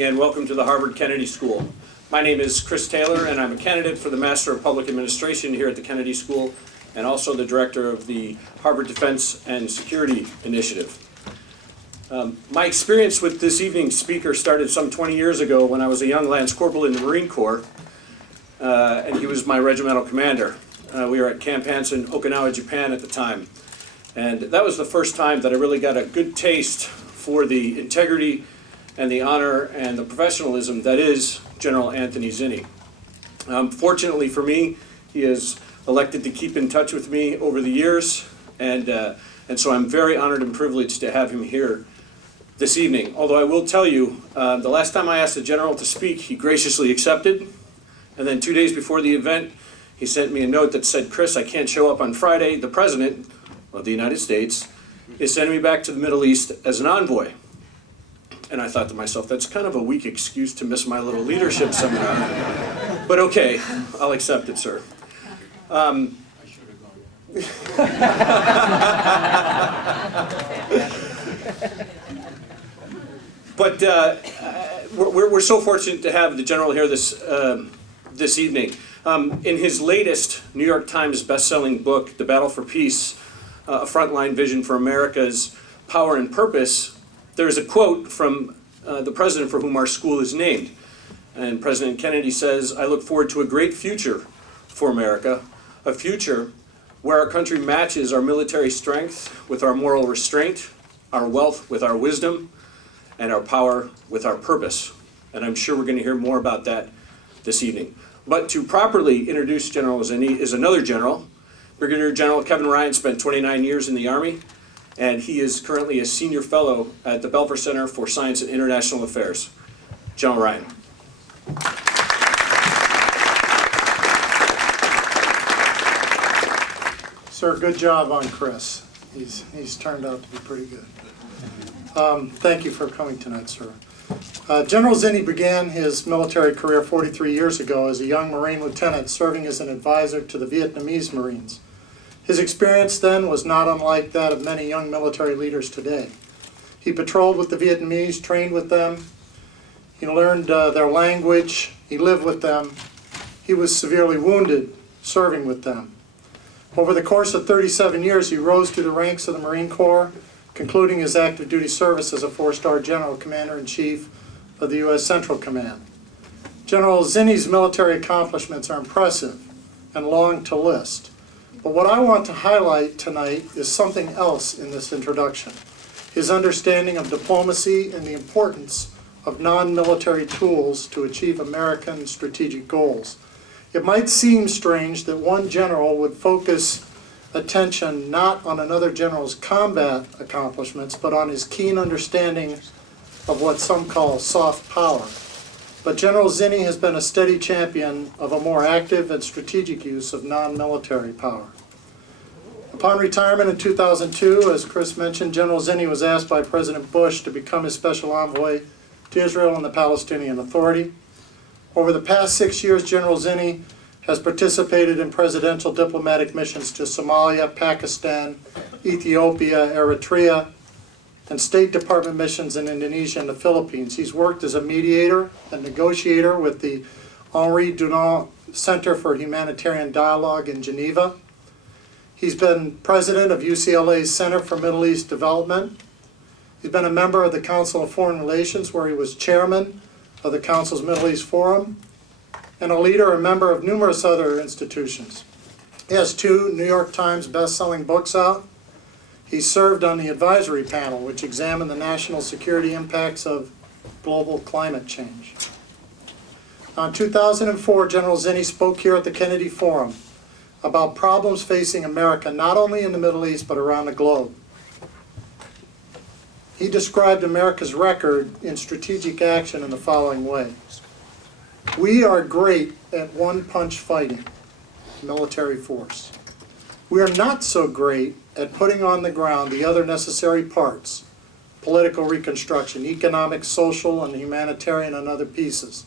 morning and welcome to the Harvard Kennedy School. My name is Chris Taylor and I'm a candidate for the Master of Public Administration here at the Kennedy School and also the director of the Harvard Defense and Security Initiative. My experience with this evening's speaker started some 20 years ago when I was a young Lance Corporal in the Marine Corps and he was my regimental commander. We were at Camp Hansen, Okinawa, Japan at the time. And that was the first time that I really got a good taste for the integrity and the honor and the professionalism that is General Anthony Zinni. Fortunately for me, he has elected to keep in touch with me over the years, and so I'm very honored and privileged to have him here this evening. Although I will tell you, the last time I asked the General to speak, he graciously accepted, and then 2 days before the event, he sent me a note that said, "Chris, I can't show up on Friday. The President of the United States is sending me back to the Middle East as an envoy." And I thought to myself, that's kind of a weak excuse to miss my little leadership seminar. But okay, I'll accept it, sir. I should have gone. But we're so fortunate to have the General here this evening. In his latest New York Times best-selling book, The Battle for Peace, A Frontline Vision for America's Power and Purpose, there's a quote from the president for whom our school is named. And President Kennedy says, "I look forward to a great future for America, a future where our country matches our military strength with our moral restraint, our wealth with our wisdom, and our power with our purpose." And I'm sure we're going to hear more about that this evening. But to properly introduce General Zinni is another general. Brigadier General Kevin Ryan spent 29 years in the Army, and he is currently a senior fellow at the Belfer Center for Science and International Affairs. General Ryan. Sir, good job on Chris. He's turned out to be pretty good. Thank you for coming tonight, sir. General Zinni began his military career 43 years ago as a young Marine lieutenant serving as an advisor to the Vietnamese Marines. His experience then was not unlike that of many young military leaders today. He patrolled with the Vietnamese, trained with them, he learned their language, he lived with them, he was severely wounded serving with them. Over the course of 37 years, he rose through the ranks of the Marine Corps, concluding his active duty service as a 4-star General Commander-in-Chief of the U.S. Central Command. General Zinni's military accomplishments are impressive and long to list. But what I want to highlight tonight is something else in this introduction: his understanding of diplomacy and the importance of non-military tools to achieve American strategic goals. It might seem strange that one general would focus attention not on another general's combat accomplishments, but on his keen understanding of what some call soft power. But General Zinni has been a steady champion of a more active and strategic use of non-military power. Upon retirement in 2002, as Chris mentioned, General Zinni was asked by President Bush to become his special envoy to Israel and the Palestinian Authority. Over the past 6 years, General Zinni has participated in presidential diplomatic missions to Somalia, Pakistan, Ethiopia, Eritrea, and State Department missions in Indonesia and the Philippines. He's worked as a mediator and negotiator with the Henri Dunant Center for Humanitarian Dialogue in Geneva. He's been president of UCLA's Center for Middle East Development. He's been a member of the Council of Foreign Relations, where he was chairman of the Council's Middle East Forum, and a leader and member of numerous other institutions. He has 2 New York Times best-selling books out. He served on the advisory panel, which examined the national security impacts of global climate change. In 2004, General Zinni spoke here at the Kennedy Forum about problems facing America, not only in the Middle East, but around the globe. He described America's record in strategic action in the following way: we are great at one-punch fighting, military force. We are not so great at putting on the ground the other necessary parts: political reconstruction, economic, social, and humanitarian, and other pieces.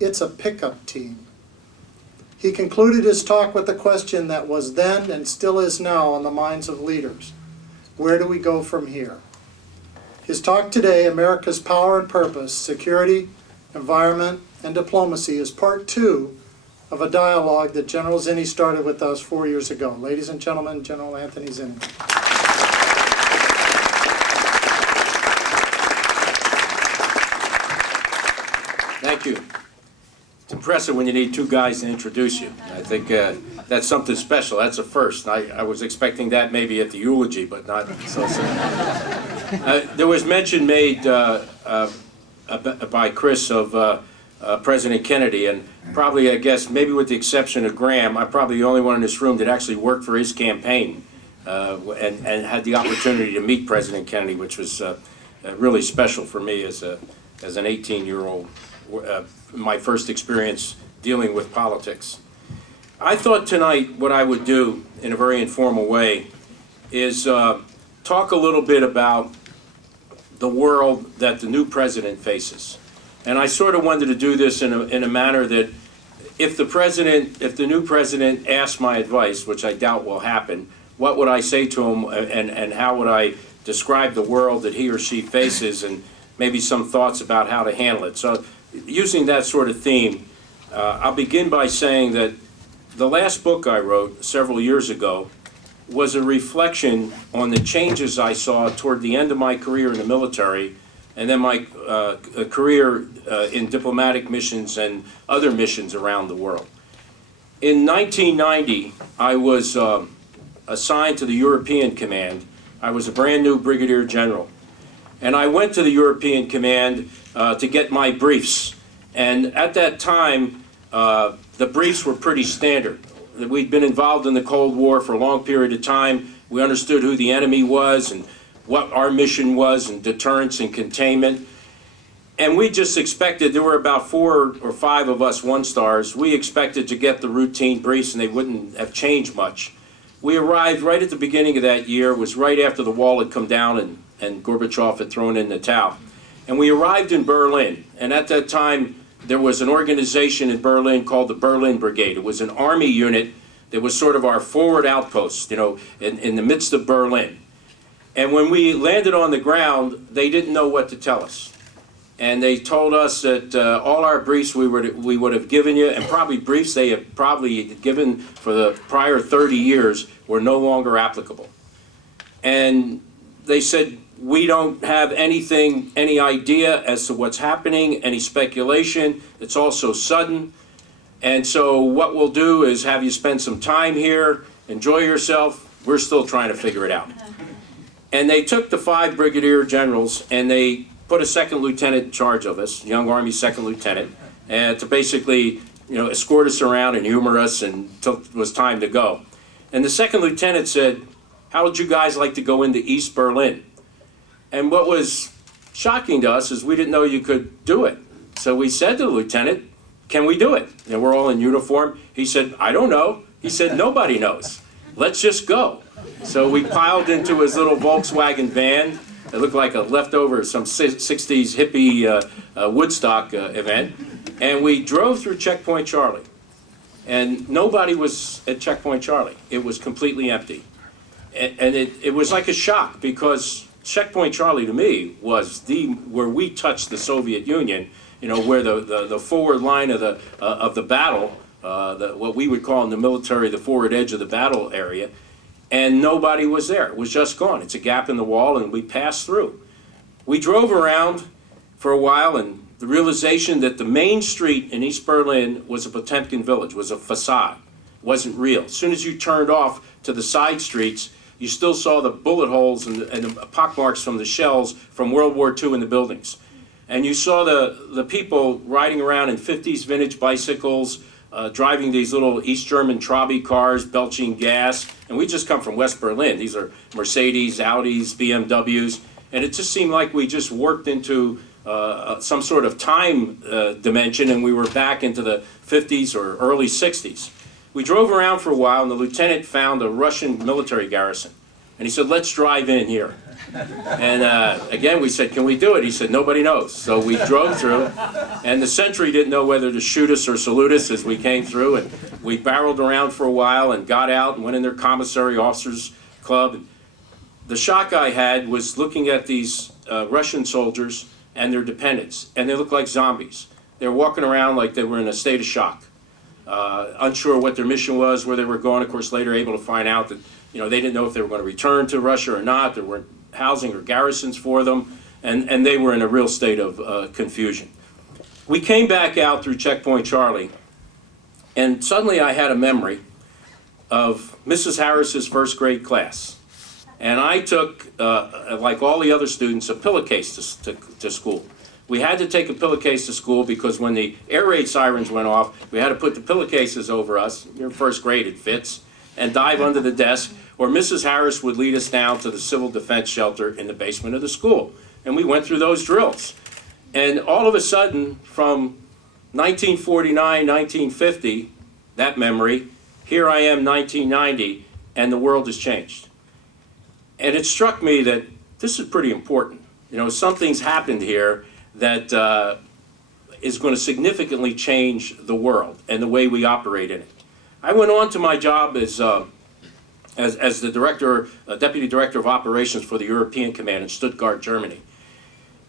It's a pickup team. He concluded his talk with the question that was then and still is now on the minds of leaders: where do we go from here? His talk today, America's Power and Purpose, Security, Environment, and Diplomacy is part 2 of a dialogue that General Zinni started with us 4 years ago. Ladies and gentlemen, General Anthony Zinni. Thank you. It's impressive when you need two guys to introduce you. I think that's something special. That's a first. I was expecting that maybe at the eulogy, but not so soon. There was mention made by Chris of President Kennedy, and probably, I guess, maybe with the exception of Graham, I'm probably the only one in this room that actually worked for his campaign and had the opportunity to meet President Kennedy, which was really special for me as an 18-year-old. My first experience dealing with politics. I thought tonight what I would do in a very informal way is talk a little bit about the world that the new president faces. And I sort of wanted to do this in a manner that if the new president asked my advice, which I doubt will happen, what would I say to him and how would I describe the world that he or she faces, and maybe some thoughts about how to handle it. So using that sort of theme, I'll begin by saying that the last book I wrote several years ago was a reflection on the changes I saw toward the end of my career in the military and then my career in diplomatic missions and other missions around the world. In 1990, I was assigned to the European Command. I was a brand new brigadier general. And I went to the European Command to get my briefs. And at that time, the briefs were pretty standard. We'd been involved in the Cold War for a long period of time. We understood who the enemy was and what our mission was, and deterrence and containment. And we just expected, there were about 4 or 5 of us one-stars, we expected to get the routine briefs and they wouldn't have changed much. We arrived right at the beginning of that year. It was right after the wall had come down and Gorbachev had thrown in the towel. And we arrived in Berlin, and at that time there was an organization in Berlin called the Berlin Brigade. It was an army unit that was sort of our forward outpost, you know, in the midst of Berlin. And when we landed on the ground, they didn't know what to tell us. And they told us that all our briefs we would have given you, and probably briefs they have probably given for the prior 30 years, were no longer applicable. And they said, we don't have anything, any idea as to what's happening, any speculation. It's all so sudden. And so what we'll do is have you spend some time here, enjoy yourself. We're still trying to figure it out. And they took the 5 brigadier generals and they put a second lieutenant in charge of us, young Army second lieutenant, and to basically, you know, escort us around and humor us until it was time to go. And the second lieutenant said, how would you guys like to go into East Berlin? And what was shocking to us is we didn't know you could do it. So we said to the lieutenant, can we do it? And we're all in uniform. He said, I don't know. He said, nobody knows. Let's just go. So we piled into his little Volkswagen van. It looked like a leftover, some 60s hippie Woodstock event. And we drove through Checkpoint Charlie. And nobody was at Checkpoint Charlie. It was completely empty. And it was like a shock, because Checkpoint Charlie to me was where we touched the Soviet Union, you know, where the forward line of the battle, what we would call in the military the forward edge of the battle area, and nobody was there. It was just gone. It's a gap in the wall, and we passed through. We drove around for a while, and the realization that the main street in East Berlin was a Potemkin village, was a facade. It wasn't real. As soon as you turned off to the side streets, you still saw the bullet holes and the pockmarks from the shells from World War II in the buildings. And you saw the people riding around in 50s vintage bicycles, driving these little East German Trabi cars, belching gas. And we just come from West Berlin. These are Mercedes, Audis, BMWs. And it just seemed like we just worked into some sort of time dimension, and we were back into the 50s or early 60s. We drove around for a while, and the lieutenant found a Russian military garrison. And he said, let's drive in here. And again, we said, can we do it? He said, nobody knows. So we drove through, and the sentry didn't know whether to shoot us or salute us as we came through. And we barreled around for a while and got out and went in their commissary officers club. And the shock I had was looking at these Russian soldiers and their dependents, and they looked like zombies. They were walking around like they were in a state of shock, unsure what their mission was, where they were going. Of course, later able to find out that they didn't know if they were going to return to Russia or not. There weren't housing or garrisons for them, and they were in a real state of confusion. We came back out through Checkpoint Charlie, and suddenly I had a memory of Mrs. Harris's first grade class. And I took, like all the other students, a pillowcase to school. We had to take a pillowcase to school because when the air raid sirens went off, we had to put the pillowcases over us. You're in first grade, it fits, and dive under the desk, or Mrs. Harris would lead us down to the civil defense shelter in the basement of the school. And we went through those drills. And all of a sudden, from 1949, 1950, that memory, here I am, 1990, and the world has changed. And it struck me that this is pretty important. Something's happened here that is going to significantly change the world and the way we operate in it. I went on to my job as the director, deputy director of operations for the European Command in Stuttgart, Germany.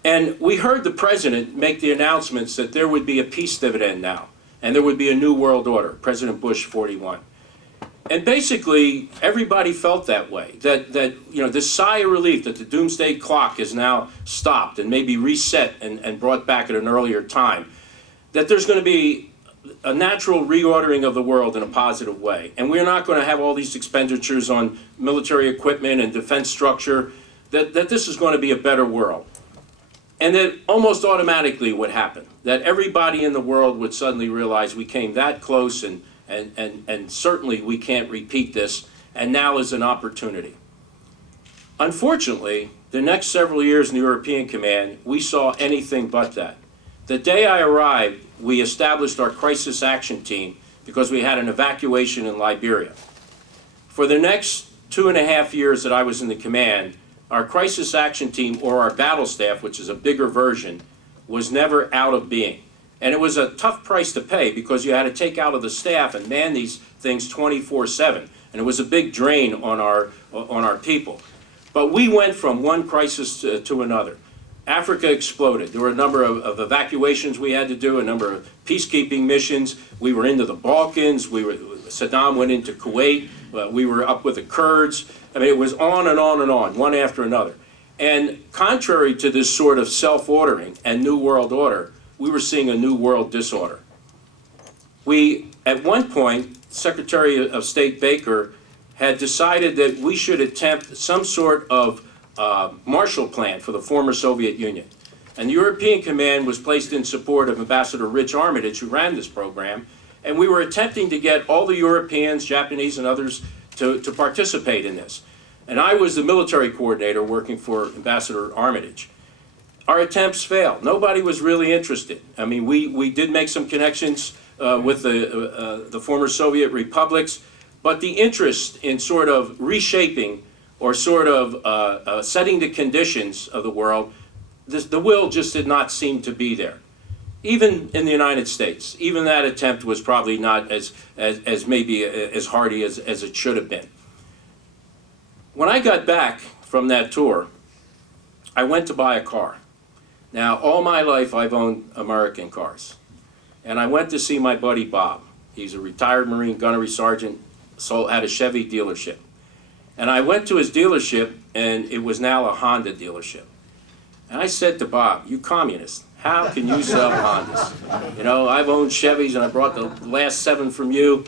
And we heard the president make the announcements that there would be a peace dividend now, and there would be a new world order, President Bush 41. And basically, everybody felt that way, that this sigh of relief that the doomsday clock is now stopped and maybe reset and brought back at an earlier time, that there's going to be a natural reordering of the world in a positive way. And we're not going to have all these expenditures on military equipment and defense structure, that this is going to be a better world. And that almost automatically would happen, that everybody in the world would suddenly realize we came that close and certainly we can't repeat this, and now is an opportunity. Unfortunately, the next several years in the European Command, we saw anything but that. The day I arrived, we established our crisis action team because we had an evacuation in Liberia. For the next 2.5 years that I was in the command, our crisis action team, or our battle staff, which is a bigger version, was never out of being. And it was a tough price to pay because you had to take out of the staff and man these things 24/7. And it was a big drain on our people. But we went from one crisis to another. Africa exploded. There were a number of evacuations we had to do, a number of peacekeeping missions. We were into the Balkans. Saddam went into Kuwait. We were up with the Kurds. I mean, it was on and on and on, one after another. And contrary to this sort of self-ordering and New World Order, we were seeing a New World disorder. At one point, Secretary of State Baker had decided that we should attempt some sort of Marshall Plan for the former Soviet Union. And the European Command was placed in support of Ambassador Rich Armitage, who ran this program, and we were attempting to get all the Europeans, Japanese and others, to participate in this. And I was the military coordinator working for Ambassador Armitage. Our attempts failed. Nobody was really interested. I mean, we did make some connections with the former Soviet republics, but the interest in sort of reshaping or sort of setting the conditions of the world, the will just did not seem to be there. Even in the United States, even that attempt was probably not as maybe as hearty as it should have been. When I got back from that tour, I went to buy a car. Now, all my life I've owned American cars. And I went to see my buddy Bob. He's a retired Marine gunnery sergeant, had a Chevy dealership. And I went to his dealership, and it was now a Honda dealership. And I said to Bob, "You communist, how can you sell Hondas? I've owned Chevys, and I brought the last 7 from you."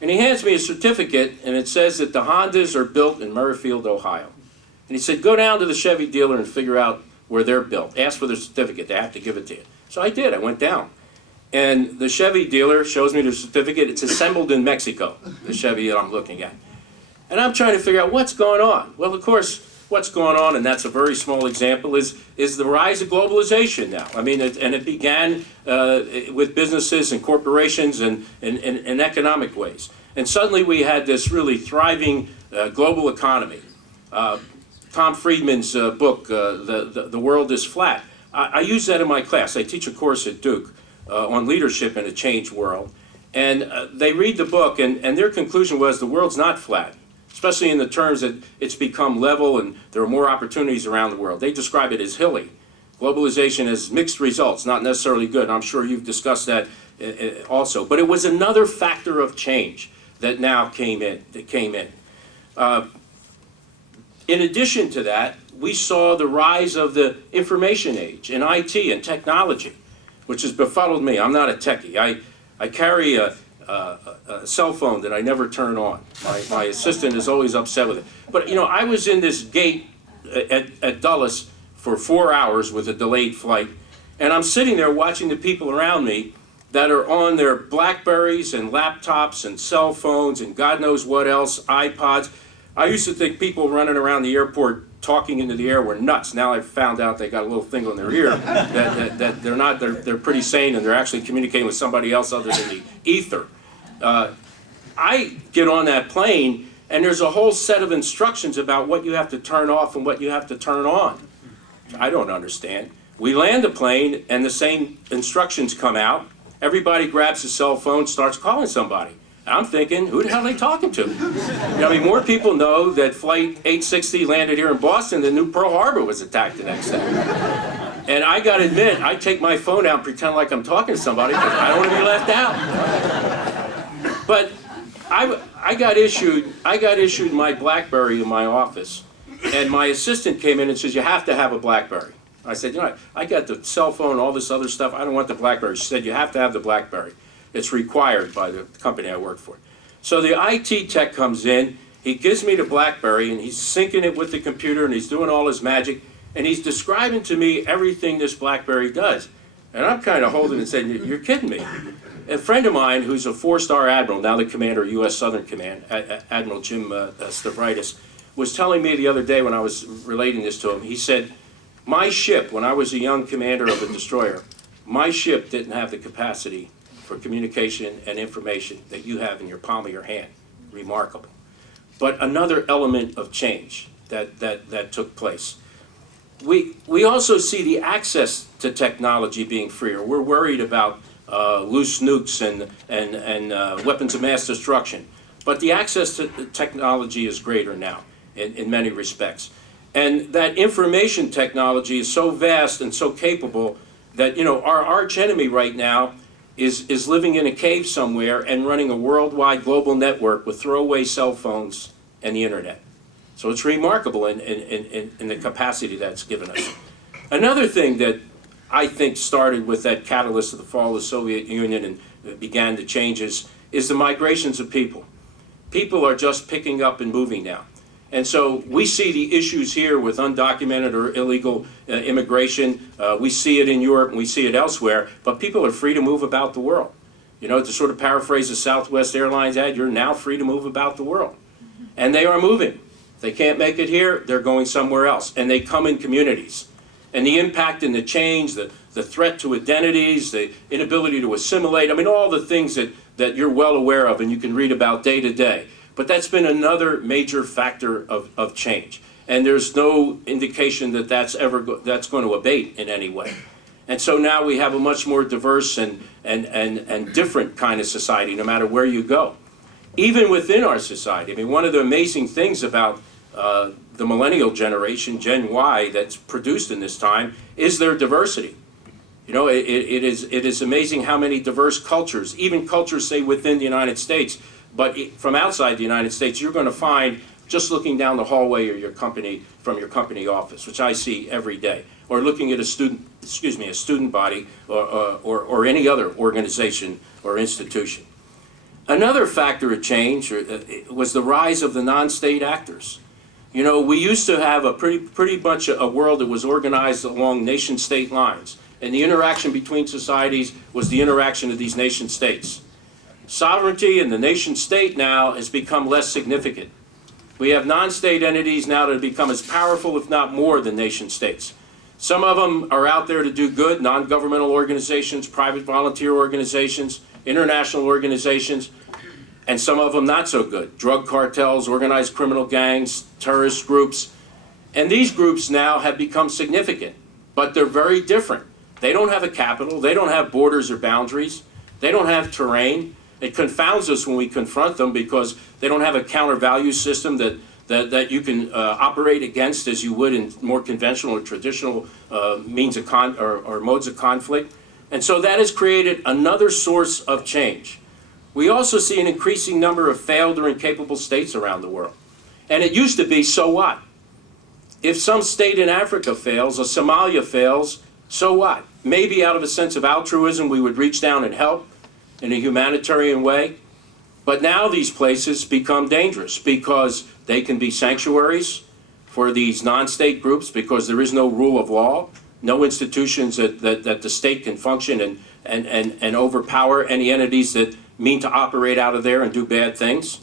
And he hands me a certificate, and it says that the Hondas are built in Merrifield, Ohio. And he said, "Go down to the Chevy dealer and figure out where they're built. Ask for their certificate. They have to give it to you." So I did. I went down. And the Chevy dealer shows me the certificate. It's assembled in Mexico, the Chevy that I'm looking at. And I'm trying to figure out what's going on. Well, of course, what's going on, and that's a very small example, is the rise of globalization now. I mean, it began with businesses and corporations and in economic ways. And suddenly we had this really thriving global economy. Tom Friedman's book, The World is Flat. I use that in my class. I teach a course at Duke on leadership in a changed world. And they read the book, and their conclusion was the world's not flat, especially in the terms that it's become level and there are more opportunities around the world. They describe it as hilly. Globalization has mixed results, not necessarily good. I'm sure you've discussed that also. But it was another factor of change that now came in. In addition to that, we saw the rise of the information age in IT and technology, which has befuddled me. I'm not a techie. I carry a cell phone that I never turn on. My assistant is always upset with it. But you know, I was in this gate at Dulles for 4 hours with a delayed flight, and I'm sitting there watching the people around me that are on their Blackberries and laptops and cell phones and God knows what else, iPods. I used to think people running around the airport talking into the air were nuts. Now I've found out they got a little thing on their ear that they're not, they're pretty sane and they're actually communicating with somebody else other than the ether. I get on that plane and there's a whole set of instructions about what you have to turn off and what you have to turn on. I don't understand. We land the plane and the same instructions come out. Everybody grabs his cell phone, starts calling somebody. I'm thinking, who the hell are they talking to? I mean, more people know that Flight 860 landed here in Boston than knew Pearl Harbor was attacked the next day. And I gotta admit, I take my phone out and pretend like I'm talking to somebody because I don't want to be left out. But I got issued my BlackBerry in my office, and my assistant came in and says, you have to have a BlackBerry. I said, you know, I got the cell phone and all this other stuff. I don't want the BlackBerry. She said, you have to have the BlackBerry. It's required by the company I work for. So the IT tech comes in, he gives me the BlackBerry, and he's syncing it with the computer, and he's doing all his magic, and he's describing to me everything this BlackBerry does. And I'm kind of holding it and saying, you're kidding me. A friend of mine who's a 4-star admiral, now the commander of U.S. Southern Command, Admiral Jim Stavridis, was telling me the other day when I was relating this to him, he said, my ship, when I was a young commander of a destroyer, my ship didn't have the capacity for communication and information that you have in your palm of your hand. Remarkable. But another element of change that took place. We also see the access to technology being freer. We're worried about loose nukes and weapons of mass destruction. But the access to technology is greater now in many respects. And that information technology is so vast and so capable that, you know, our arch enemy right now is living in a cave somewhere and running a worldwide global network with throwaway cell phones and the internet. So it's remarkable in the capacity that's given us. Another thing that I think started with that catalyst of the fall of the Soviet Union and began the changes is the migrations of people. People are just picking up and moving now. And so we see the issues here with undocumented or illegal immigration. We see it in Europe and we see it elsewhere, but people are free to move about the world. You know, to sort of paraphrase the Southwest Airlines ad, you're now free to move about the world. And they are moving. If they can't make it here, they're going somewhere else. And they come in communities. And the impact and the change, the threat to identities, the inability to assimilate, I mean, all the things that you're well aware of and you can read about day to day. But that's been another major factor of change. And there's no indication that that's going to abate in any way. And so now we have a much more diverse and different kind of society, no matter where you go. Even within our society, I mean, one of the amazing things about the millennial generation, Gen Y, that's produced in this time, is their diversity. You know, it is amazing how many diverse cultures, even cultures, say, within the United States, but from outside the United States, you're going to find, just looking down the hallway of your company, from your company office, which I see every day, or looking at a student body or any other organization or institution. Another factor of change was the rise of the non-state actors. You know, we used to have a pretty much a world that was organized along nation-state lines, and the interaction between societies was the interaction of these nation-states. Sovereignty in the nation-state now has become less significant. We have non-state entities now that have become as powerful, if not more, than nation-states. Some of them are out there to do good, non-governmental organizations, private volunteer organizations, international organizations, and some of them not so good. Drug cartels, organized criminal gangs, terrorist groups. And these groups now have become significant, but they're very different. They don't have a capital, they don't have borders or boundaries, they don't have terrain. It confounds us when we confront them because they don't have a counter-value system that you can operate against as you would in more conventional or traditional means of or modes of conflict. And so that has created another source of change. We also see an increasing number of failed or incapable states around the world. And it used to be, so what? If some state in Africa fails or Somalia fails, so what? Maybe out of a sense of altruism we would reach down and help in a humanitarian way. But now these places become dangerous because they can be sanctuaries for these non-state groups because there is no rule of law, no institutions that the state can function and overpower any entities that mean to operate out of there and do bad things.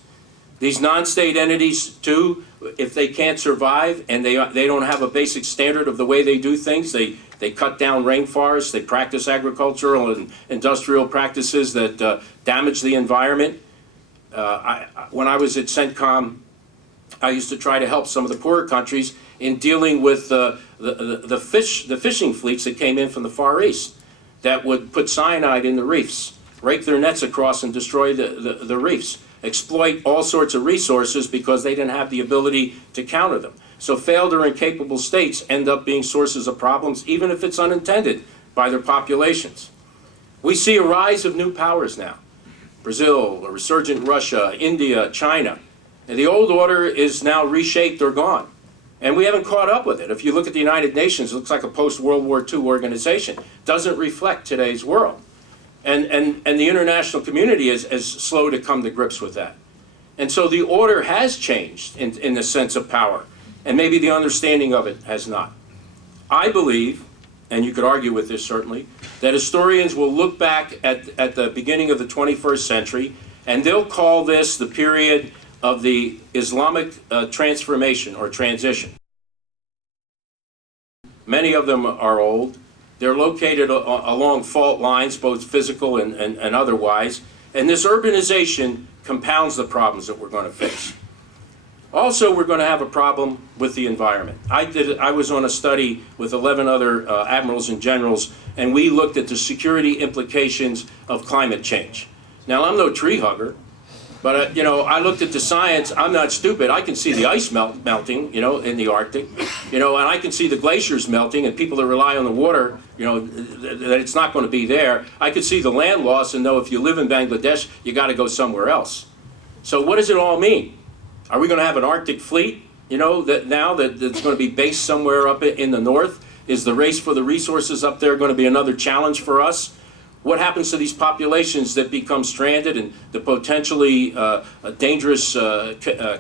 These non-state entities, too, if they can't survive and they don't have a basic standard of the way they do things, they cut down rainforests, they practice agricultural and industrial practices that damage the environment. When I was at CENTCOM, I used to try to help some of the poorer countries in dealing with the fishing fleets that came in from the Far East that would put cyanide in the reefs, rake their nets across and destroy the reefs, exploit all sorts of resources because they didn't have the ability to counter them. So failed or incapable states end up being sources of problems, even if it's unintended by their populations. We see a rise of new powers now. Brazil, a resurgent Russia, India, China. And the old order is now reshaped or gone. And we haven't caught up with it. If you look at the United Nations, it looks like a post-World War II organization. It doesn't reflect today's world. And the international community is slow to come to grips with that. And so the order has changed in the sense of power. And maybe the understanding of it has not. I believe, and you could argue with this certainly, that historians will look back at the beginning of the 21st century and they'll call this the period of the Islamic transformation or transition. Many of them are old. They're located along fault lines, both physical and otherwise. And this urbanization compounds the problems that we're going to face. Also, we're going to have a problem with the environment. I was on a study with 11 other admirals and generals, and we looked at the security implications of climate change. Now, I'm no tree hugger, but I looked at the science. I'm not stupid. I can see the ice melting, in the Arctic, and I can see the glaciers melting, and people that rely on the water, that it's not going to be there. I could see the land loss and know if you live in Bangladesh, you got to go somewhere else. So what does it all mean? Are we going to have an Arctic fleet, that's going to be based somewhere up in the north? Is the race for the resources up there going to be another challenge for us? What happens to these populations that become stranded and the potentially dangerous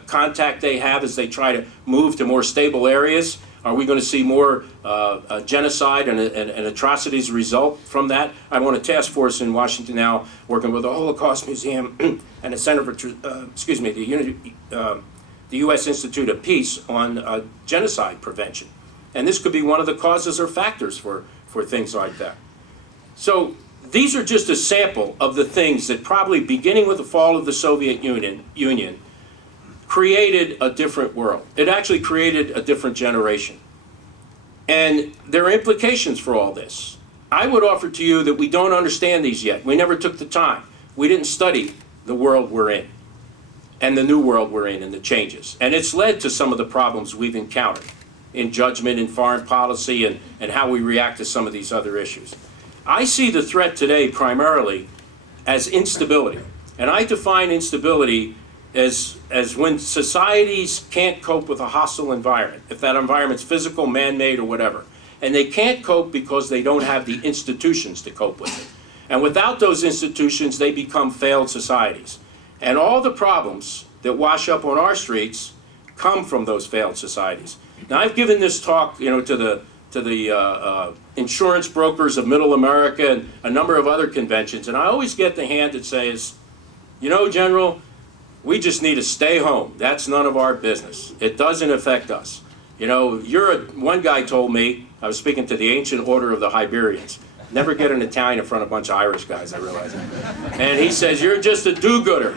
contact they have as they try to move to more stable areas? Are we going to see more genocide and atrocities result from that? I'm on a task force in Washington now working with the Holocaust Museum and the Center for, the U.S. Institute of Peace on genocide prevention. And this could be one of the causes or factors for things like that. So these are just a sample of the things that probably beginning with the fall of the Soviet Union created a different world. It actually created a different generation. And there are implications for all this. I would offer to you that we don't understand these yet. We never took the time. We didn't study the world we're in and the new world we're in and the changes. And it's led to some of the problems we've encountered in judgment, in foreign policy, and how we react to some of these other issues. I see the threat today primarily as instability. And I define instability as when societies can't cope with a hostile environment, if that environment's physical, man-made, or whatever. And they can't cope because they don't have the institutions to cope with it. And without those institutions, they become failed societies. And all the problems that wash up on our streets come from those failed societies. Now, I've given this talk, to the insurance brokers of Middle America and a number of other conventions, and I always get the hand that says, General, we just need to stay home. That's none of our business. It doesn't affect us. One guy told me, I was speaking to the ancient order of the Iberians. Never get an Italian in front of a bunch of Irish guys, I realize. And he says, you're just a do-gooder.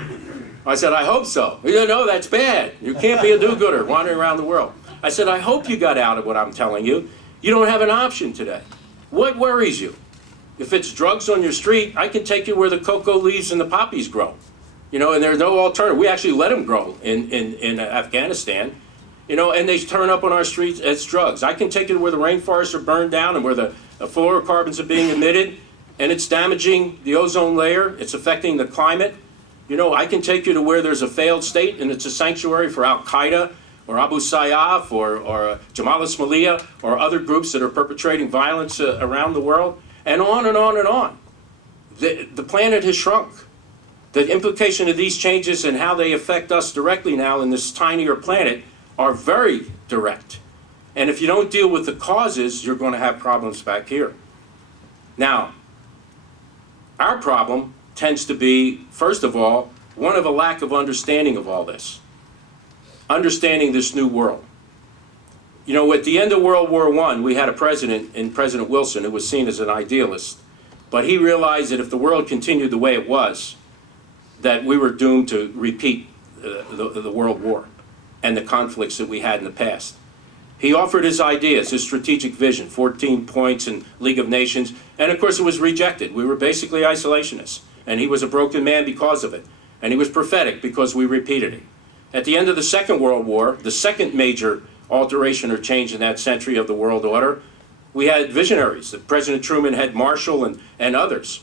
I said, I hope so. No, that's bad. You can't be a do-gooder wandering around the world. I said, I hope you got out of what I'm telling you. You don't have an option today. What worries you? If it's drugs on your street, I can take you where the cocoa leaves and the poppies grow. You know, and there's no alternative. We actually let them grow in Afghanistan, you know, and they turn up on our streets as drugs. I can take you to where the rainforests are burned down and where the fluorocarbons are being emitted, and it's damaging the ozone layer. It's affecting the climate. You know, I can take you to where there's a failed state and it's a sanctuary for Al-Qaeda or Abu Sayyaf or Jamal Ismailia or other groups that are perpetrating violence around the world, and on and on and on. The planet has shrunk. The implication of these changes and how they affect us directly now in this tinier planet are very direct. And if you don't deal with the causes, you're going to have problems back here. Now, our problem tends to be, first of all, one of a lack of understanding of all this. Understanding this new world. You know, at the end of World War I, we had a president, in President Wilson, who was seen as an idealist. But he realized that if the world continued the way it was, that we were doomed to repeat the World War and the conflicts that we had in the past. He offered his ideas, his strategic vision, 14 points and League of Nations, and of course it was rejected. We were basically isolationists, and he was a broken man because of it. And he was prophetic because we repeated it. At the end of the Second World War, the second major alteration or change in that century of the world order, we had visionaries. President Truman had Marshall and others.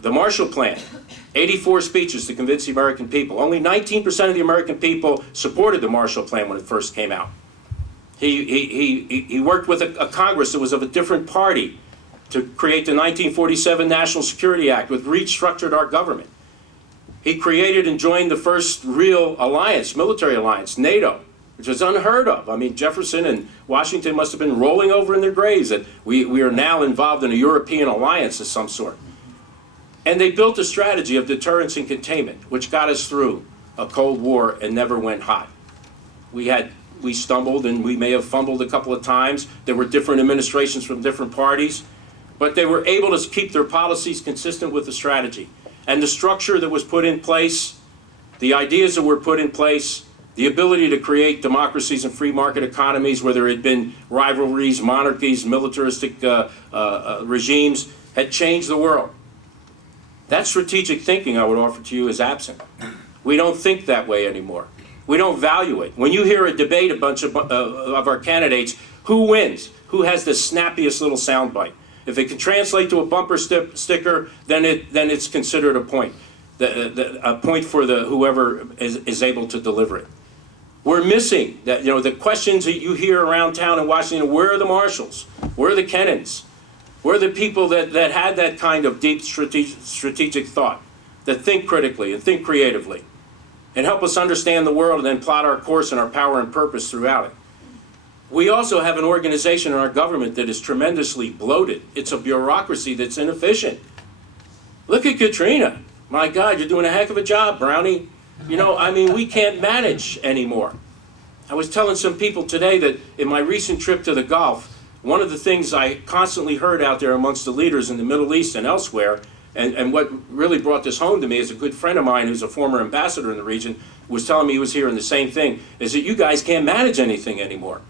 The Marshall Plan, 84 speeches to convince the American people. Only 19% of the American people supported the Marshall Plan when it first came out. He worked with a Congress that was of a different party to create the 1947 National Security Act, which restructured our government. He created and joined the first real alliance, military alliance, NATO, which was unheard of. I mean, Jefferson and Washington must have been rolling over in their graves that we are now involved in a European alliance of some sort. And they built a strategy of deterrence and containment, which got us through a Cold War and never went hot. We stumbled and we may have fumbled a couple of times. There were different administrations from different parties, but they were able to keep their policies consistent with the strategy. And the structure that was put in place, the ideas that were put in place, the ability to create democracies and free market economies where there had been rivalries, monarchies, militaristic regimes, had changed the world. That strategic thinking, I would offer to you, is absent. We don't think that way anymore. We don't value it. When you hear a debate, a bunch of our candidates, who wins? Who has the snappiest little soundbite? If it can translate to a bumper sticker, then it's considered a point. A point for whoever is able to deliver it. We're missing that. You know, the questions that you hear around town in Washington. Where are the Marshalls? Where are the Kennans? Where are the people that had that kind of deep strategic thought, that think critically and think creatively, and help us understand the world and then plot our course and our power and purpose throughout it? We also have an organization in our government that is tremendously bloated. It's a bureaucracy that's inefficient. Look at Katrina. My God, you're doing a heck of a job, Brownie. You know, I mean, we can't manage anymore. I was telling some people today that in my recent trip to the Gulf, one of the things I constantly heard out there amongst the leaders in the Middle East and elsewhere, and what really brought this home to me is a good friend of mine who's a former ambassador in the region was telling me he was hearing the same thing, is that you guys can't manage anything anymore.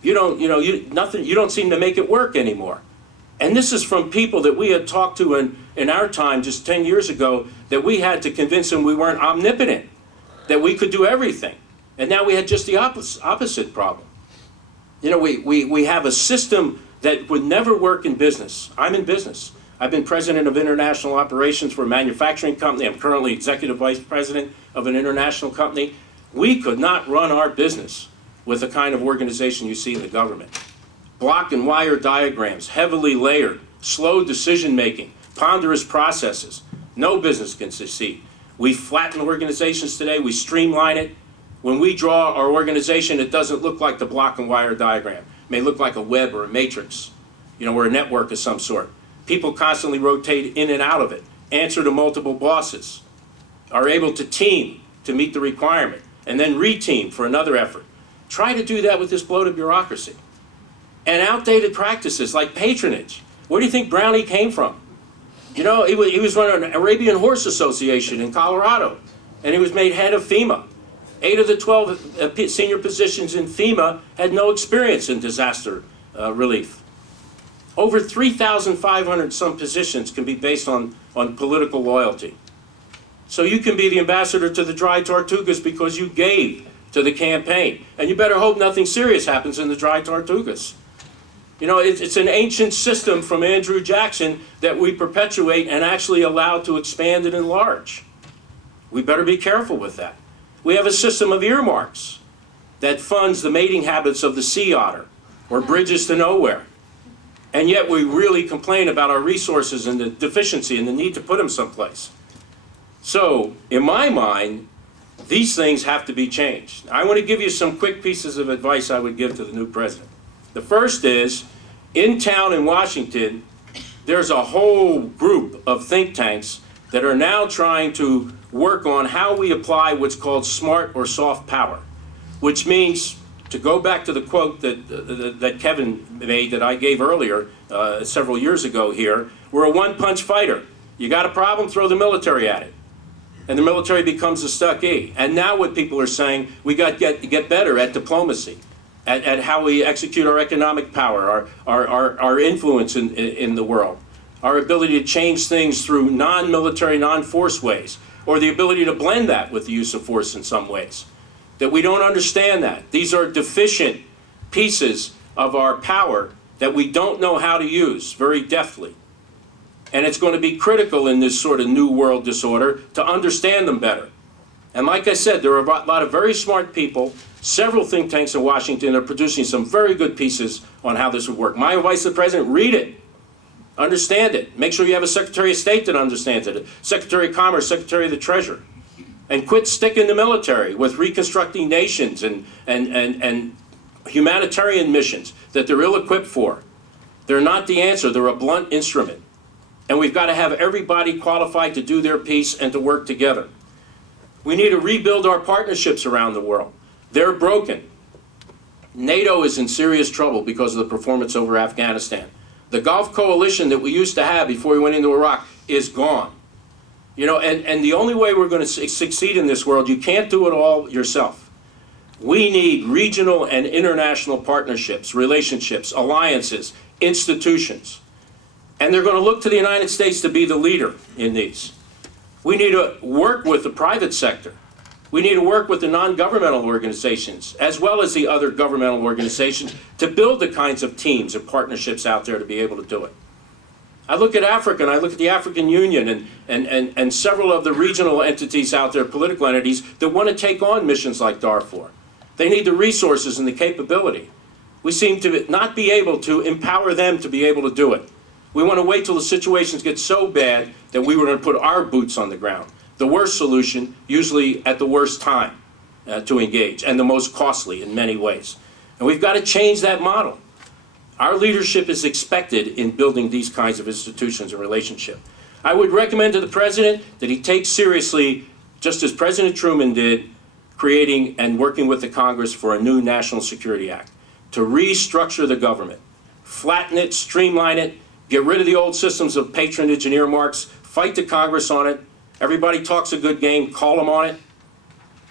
You don't seem to make it work anymore. And this is from people that we had talked to in our time just 10 years ago, that we had to convince them we weren't omnipotent, that we could do everything. And now we had just the opposite problem. You know, we have a system that would never work in business. I'm in business. I've been president of international operations for a manufacturing company. I'm currently executive vice president of an international company. We could not run our business with the kind of organization you see in the government. Block and wire diagrams, heavily layered, slow decision making, ponderous processes. No business can succeed. We flatten organizations today, we streamline it. When we draw our organization, it doesn't look like the block and wire diagram. It may look like a web or a matrix, you know, or a network of some sort. People constantly rotate in and out of it, answer to multiple bosses, are able to team to meet the requirement, and then re-team for another effort. Try to do that with this bloated bureaucracy. And outdated practices like patronage. Where do you think Brownie came from? You know, he was running an Arabian Horse Association in Colorado, and he was made head of FEMA. 8 of the 12 senior positions in FEMA had no experience in disaster relief. Over 3,500 some positions can be based on political loyalty. So you can be the ambassador to the Dry Tortugas because you gave to the campaign. And you better hope nothing serious happens in the Dry Tortugas. You know, it's an ancient system from Andrew Jackson that we perpetuate and actually allow to expand and enlarge. We better be careful with that. We have a system of earmarks that funds the mating habits of the sea otter or bridges to nowhere. And yet we really complain about our resources and the deficiency and the need to put them someplace. So, in my mind, these things have to be changed. I want to give you some quick pieces of advice I would give to the new president. The first is, in town in Washington, there's a whole group of think tanks that are now trying to work on how we apply what's called smart or soft power, which means, to go back to the quote that Kevin made that I gave earlier several years ago here, we're a one-punch fighter. You got a problem, throw the military at it. And the military becomes a stuckee. And now what people are saying, we got to get better at diplomacy, at how we execute our economic power, our influence in the world, our ability to change things through non-military, non-force ways, or the ability to blend that with the use of force in some ways. That we don't understand that. These are deficient pieces of our power that we don't know how to use very deftly. And it's going to be critical in this sort of new world disorder to understand them better. And like I said, there are a lot of very smart people, several think tanks in Washington are producing some very good pieces on how this would work. My advice to the president, read it. Understand it. Make sure you have a Secretary of State that understands it, Secretary of Commerce, Secretary of the Treasury. And quit sticking the military with reconstructing nations and humanitarian missions that they're ill-equipped for. They're not the answer. They're a blunt instrument. And we've got to have everybody qualified to do their piece and to work together. We need to rebuild our partnerships around the world. They're broken. NATO is in serious trouble because of the performance over Afghanistan. The Gulf Coalition that we used to have before we went into Iraq is gone. You know, and the only way we're going to succeed in this world, you can't do it all yourself. We need regional and international partnerships, relationships, alliances, institutions. And they're going to look to the United States to be the leader in these. We need to work with the private sector. We need to work with the non-governmental organizations, as well as the other governmental organizations, to build the kinds of teams and partnerships out there to be able to do it. I look at Africa, and I look at the African Union and several of the regional entities out there, political entities, that want to take on missions like Darfur. They need the resources and the capability. We seem to not be able to empower them to be able to do it. We want to wait till the situations get so bad that we were going to put our boots on the ground. The worst solution, usually at the worst time to engage, and the most costly in many ways. And we've got to change that model. Our leadership is expected in building these kinds of institutions and relationships. I would recommend to the president that he take seriously, just as President Truman did, creating and working with the Congress for a new National Security Act, to restructure the government, flatten it, streamline it, get rid of the old systems of patronage and earmarks, fight the Congress on it. Everybody talks a good game, call them on it.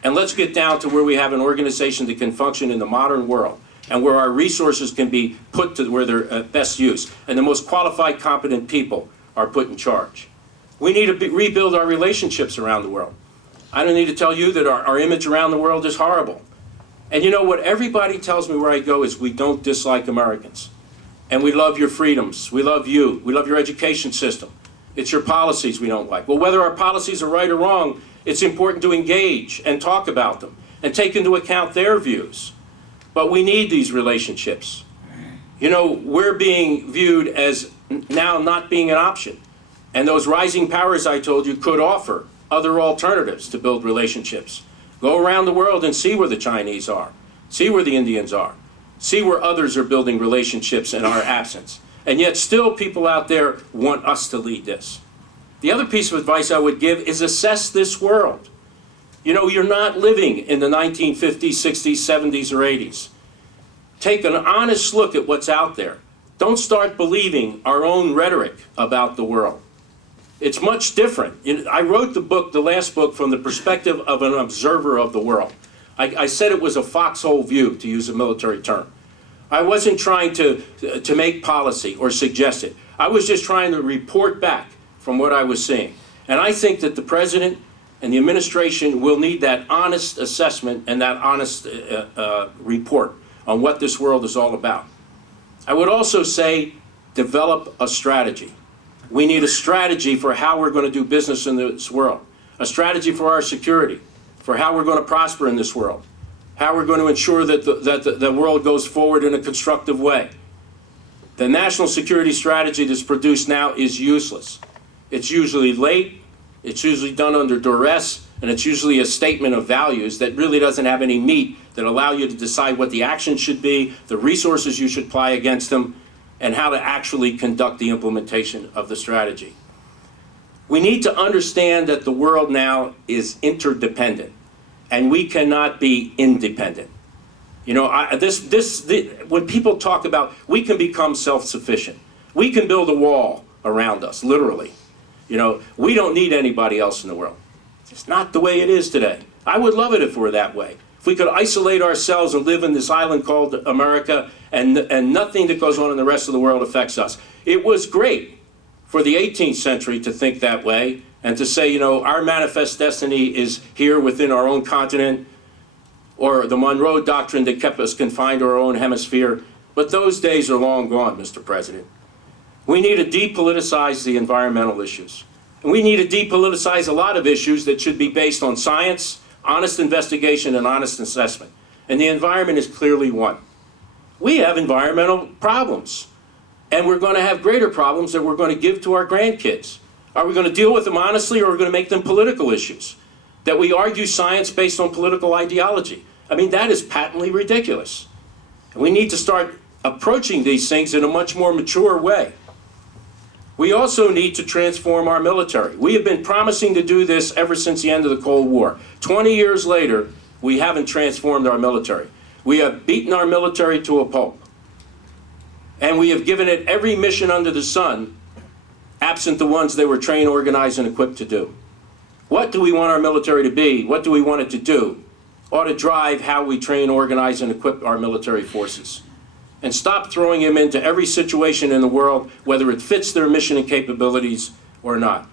And let's get down to where we have an organization that can function in the modern world and where our resources can be put to where they're best used. And the most qualified, competent people are put in charge. We need to rebuild our relationships around the world. I don't need to tell you that our image around the world is horrible. And you know what everybody tells me where I go is we don't dislike Americans. And we love your freedoms. We love you. We love your education system. It's your policies we don't like. Well, whether our policies are right or wrong, it's important to engage and talk about them and take into account their views. But we need these relationships. You know, we're being viewed as now not being an option. And those rising powers I told you could offer other alternatives to build relationships. Go around the world and see where the Chinese are. See where the Indians are. See where others are building relationships in our absence. And yet still people out there want us to lead this. The other piece of advice I would give is assess this world. You know, you're not living in the 1950s, 60s, 70s, or 80s. Take an honest look at what's out there. Don't start believing our own rhetoric about the world. It's much different. I wrote the book, the last book, from the perspective of an observer of the world. I said it was a foxhole view, to use a military term. I wasn't trying to make policy or suggest it. I was just trying to report back from what I was seeing. And I think that the president And the administration will need that honest assessment and that honest report on what this world is all about. I would also say develop a strategy. We need a strategy for how we're going to do business in this world, a strategy for our security, for how we're going to prosper in this world, how we're going to ensure that the world goes forward in a constructive way. The national security strategy that's produced now is useless. It's usually late, it's usually done under duress, and it's usually a statement of values that really doesn't have any meat that allow you to decide what the action should be, the resources you should apply against them, and how to actually conduct the implementation of the strategy. We need to understand that the world now is interdependent, and we cannot be independent. You know, when people talk about we can become self-sufficient, we can build a wall around us, literally. You know, we don't need anybody else in the world. It's not the way it is today. I would love it if we were that way. If we could isolate ourselves and live in this island called America and nothing that goes on in the rest of the world affects us. It was great for the 18th century to think that way and to say, you know, our manifest destiny is here within our own continent, or the Monroe Doctrine that kept us confined to our own hemisphere. But those days are long gone, Mr. President. We need to depoliticize the environmental issues. And we need to depoliticize a lot of issues that should be based on science, honest investigation, and honest assessment. And the environment is clearly one. We have environmental problems. And we're going to have greater problems that we're going to give to our grandkids. Are we going to deal with them honestly, or are we going to make them political issues? That we argue science based on political ideology. I mean, that is patently ridiculous. And we need to start approaching these things in a much more mature way. We also need to transform our military. We have been promising to do this ever since the end of the Cold War. 20 years later, we haven't transformed our military. We have beaten our military to a pulp. And we have given it every mission under the sun, absent the ones they were trained, organized, and equipped to do. What do we want our military to be? What do we want it to do? Ought to drive how we train, organize, and equip our military forces. And stop throwing them into every situation in the world, whether it fits their mission and capabilities or not.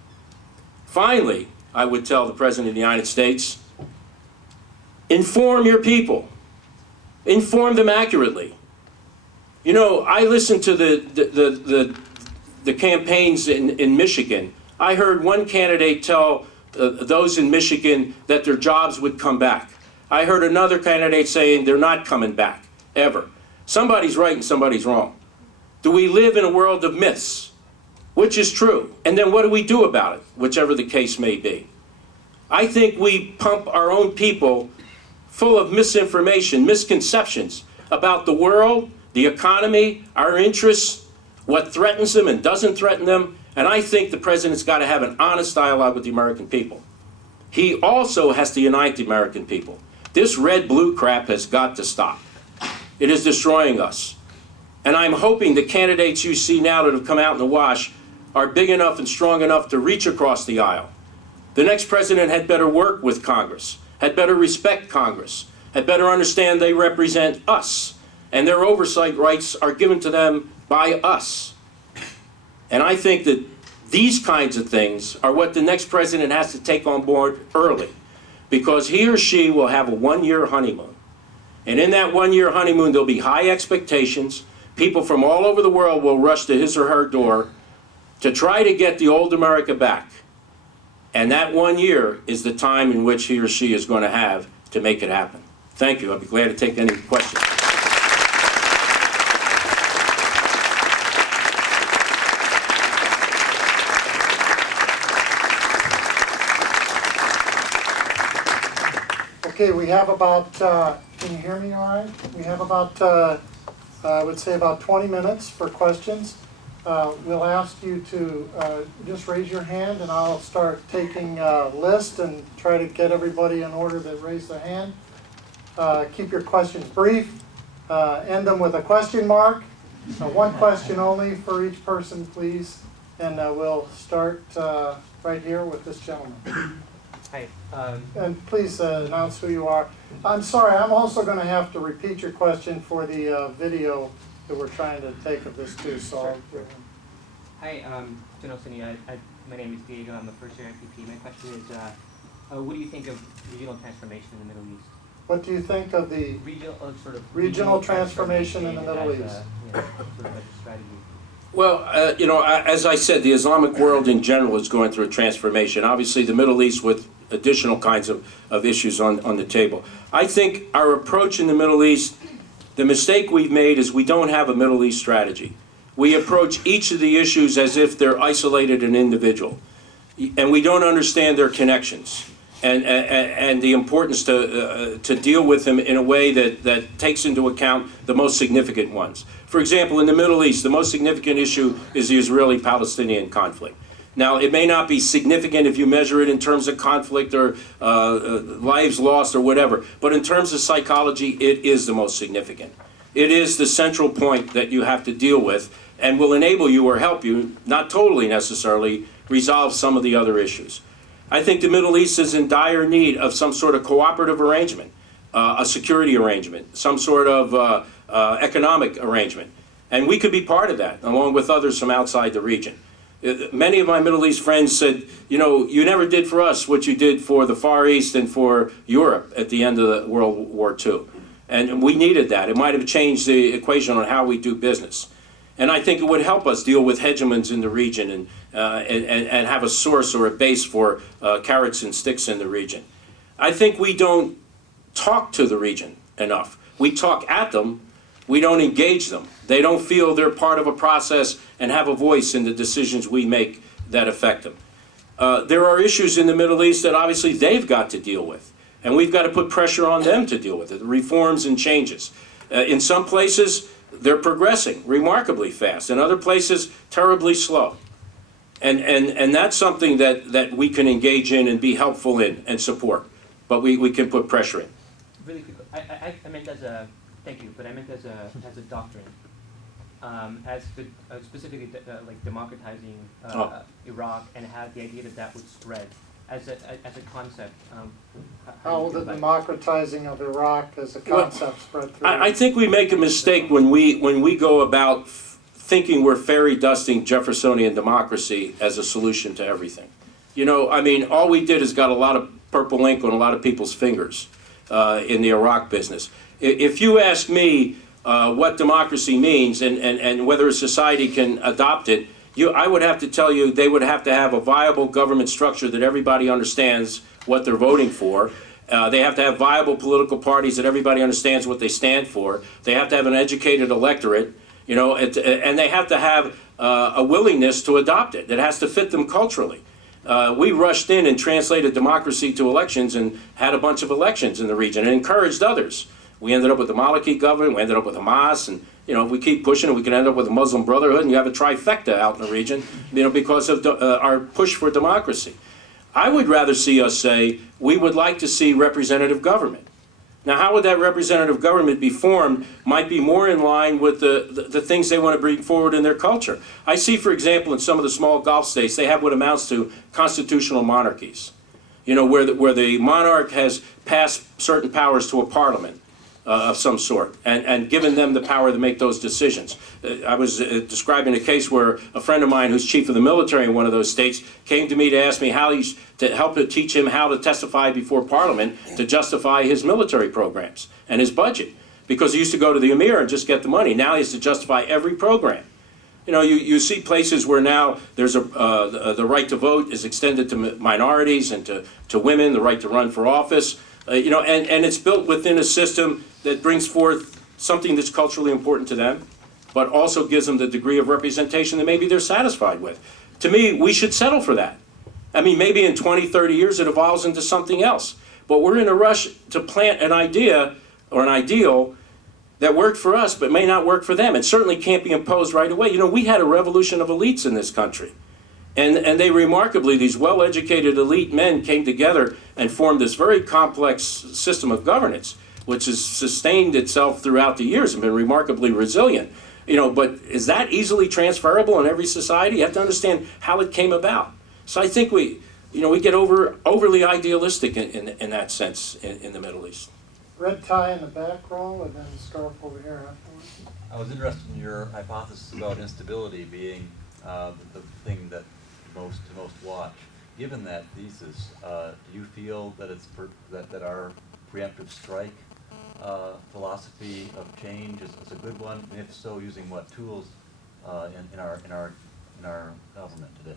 Finally, I would tell the President of the United States, inform your people. Inform them accurately. You know, I listened to the campaigns in Michigan. I heard one candidate tell those in Michigan that their jobs would come back. I heard another candidate saying they're not coming back, ever. Somebody's right and somebody's wrong. Do we live in a world of myths? Which is true? And then what do we do about it, whichever the case may be? I think we pump our own people full of misinformation, misconceptions about the world, the economy, our interests, what threatens them and doesn't threaten them. And I think the President's got to have an honest dialogue with the American people. He also has to unite the American people. This red-blue crap has got to stop. It is destroying us. And I'm hoping the candidates you see now that have come out in the wash are big enough and strong enough to reach across the aisle. The next president had better work with Congress, had better respect Congress, had better understand they represent us, and their oversight rights are given to them by us. And I think that these kinds of things are what the next president has to take on board early, because he or she will have a one-year honeymoon. And in that one-year honeymoon, there'll be high expectations. People from all over the world will rush to his or her door to try to get the old America back. And that 1 year is the time in which he or she is going to have to make it happen. Thank you. I'll be glad to take any questions. Okay, we have about, can you hear me all right? We have about, I would say about 20 minutes for questions. We'll ask you to just raise your hand and I'll start taking a list and try to get everybody in order that raised their hand. Keep your questions brief. End them with a question mark. One question only for each person, please. And we'll start right here with this gentleman. Hi. And please announce who you are. I'm sorry, I'm also going to have to repeat your question for the video that we're trying to take of this too. So, Hi, General Cini. My name is Diego. I'm a first-year FPP. My question is, What do you think of regional transformation in the Middle East? What do you think of the Regional, sort of regional transformation in the Middle as East? sort of like a strategy. Well, as I said, the Islamic world in general is going through a transformation. Obviously, the Middle East with additional kinds of issues on the table. I think our approach in the Middle East, the mistake we've made is we don't have a Middle East strategy. We approach each of the issues as if they're isolated and individual, and we don't understand their connections and the importance to deal with them in a way that takes into account the most significant ones. For example, in the Middle East, the most significant issue is the Israeli-Palestinian conflict. Now, it may not be significant if you measure it in terms of conflict or lives lost or whatever, but in terms of psychology, it is the most significant. It is the central point that you have to deal with and will enable you or help you, not totally necessarily, resolve some of the other issues. I think the Middle East is in dire need of some sort of cooperative arrangement, a security arrangement, some sort of economic arrangement. And we could be part of that, along with others from outside the region. Many of my Middle East friends said, you never did for us what you did for the Far East and for Europe at the end of the World War II. And we needed that. It might have changed the equation on how we do business. And I think it would help us deal with hegemons in the region and have a source or a base for carrots and sticks in the region. I think we don't talk to the region enough. We talk at them, we don't engage them. They don't feel they're part of a process and have a voice in the decisions we make that affect them. There are issues in the Middle East that obviously they've got to deal with, and we've got to put pressure on them to deal with it, reforms and changes. In some places, they're progressing remarkably fast. In other places, terribly slow. And that's something that we can engage in and be helpful in and support. But we can put pressure in. Really quick, I meant as a, thank you, but I meant as a doctrine. Specifically like democratizing Iraq and how the idea that would spread as a concept. How the democratizing of Iraq as a concept spread through? I think we make a mistake when we go about thinking we're fairy dusting Jeffersonian democracy as a solution to everything. All we did is got a lot of purple ink on a lot of people's fingers in the Iraq business. If you ask me what democracy means and whether a society can adopt it, I would have to tell you they would have to have a viable government structure that everybody understands what they're voting for. They have to have viable political parties that everybody understands what they stand for. They have to have an educated electorate, and they have to have a willingness to adopt it. It has to fit them culturally. We rushed in and translated democracy to elections and had a bunch of elections in the region and encouraged others. We ended up with the Maliki government, we ended up with Hamas, and if we keep pushing it, we can end up with a Muslim Brotherhood, and you have a trifecta out in the region, because of our push for democracy. I would rather see us say, we would like to see representative government. Now, how would that representative government be formed might be more in line with the things they want to bring forward in their culture. I see, for example, in some of the small Gulf states, they have what amounts to constitutional monarchies, where the monarch has passed certain powers to a parliament of some sort, and given them the power to make those decisions. I was describing a case where a friend of mine who's chief of the military in one of those states came to me to ask me to help to teach him how to testify before Parliament to justify his military programs and his budget. Because he used to go to the Emir and just get the money. Now he has to justify every program. You see places where now there's the right to vote is extended to minorities and to women, the right to run for office. And it's built within a system that brings forth something that's culturally important to them, but also gives them the degree of representation that maybe they're satisfied with. To me, we should settle for that. Maybe in 20, 30 years it evolves into something else. But we're in a rush to plant an idea or an ideal that worked for us but may not work for them. It certainly can't be imposed right away. We had a revolution of elites in this country. And they remarkably, these well-educated elite men came together and formed this very complex system of governance, which has sustained itself throughout the years and been remarkably resilient. But is that easily transferable in every society? You have to understand how it came about. So I think we get overly idealistic in that sense in the Middle East. Red tie in the back row, and then scarf over here afterwards. I was interested in your hypothesis about instability being the thing that to most watch. given that thesis, do you feel that that our preemptive strike philosophy of change is a good one? And if so, using what tools in our government today?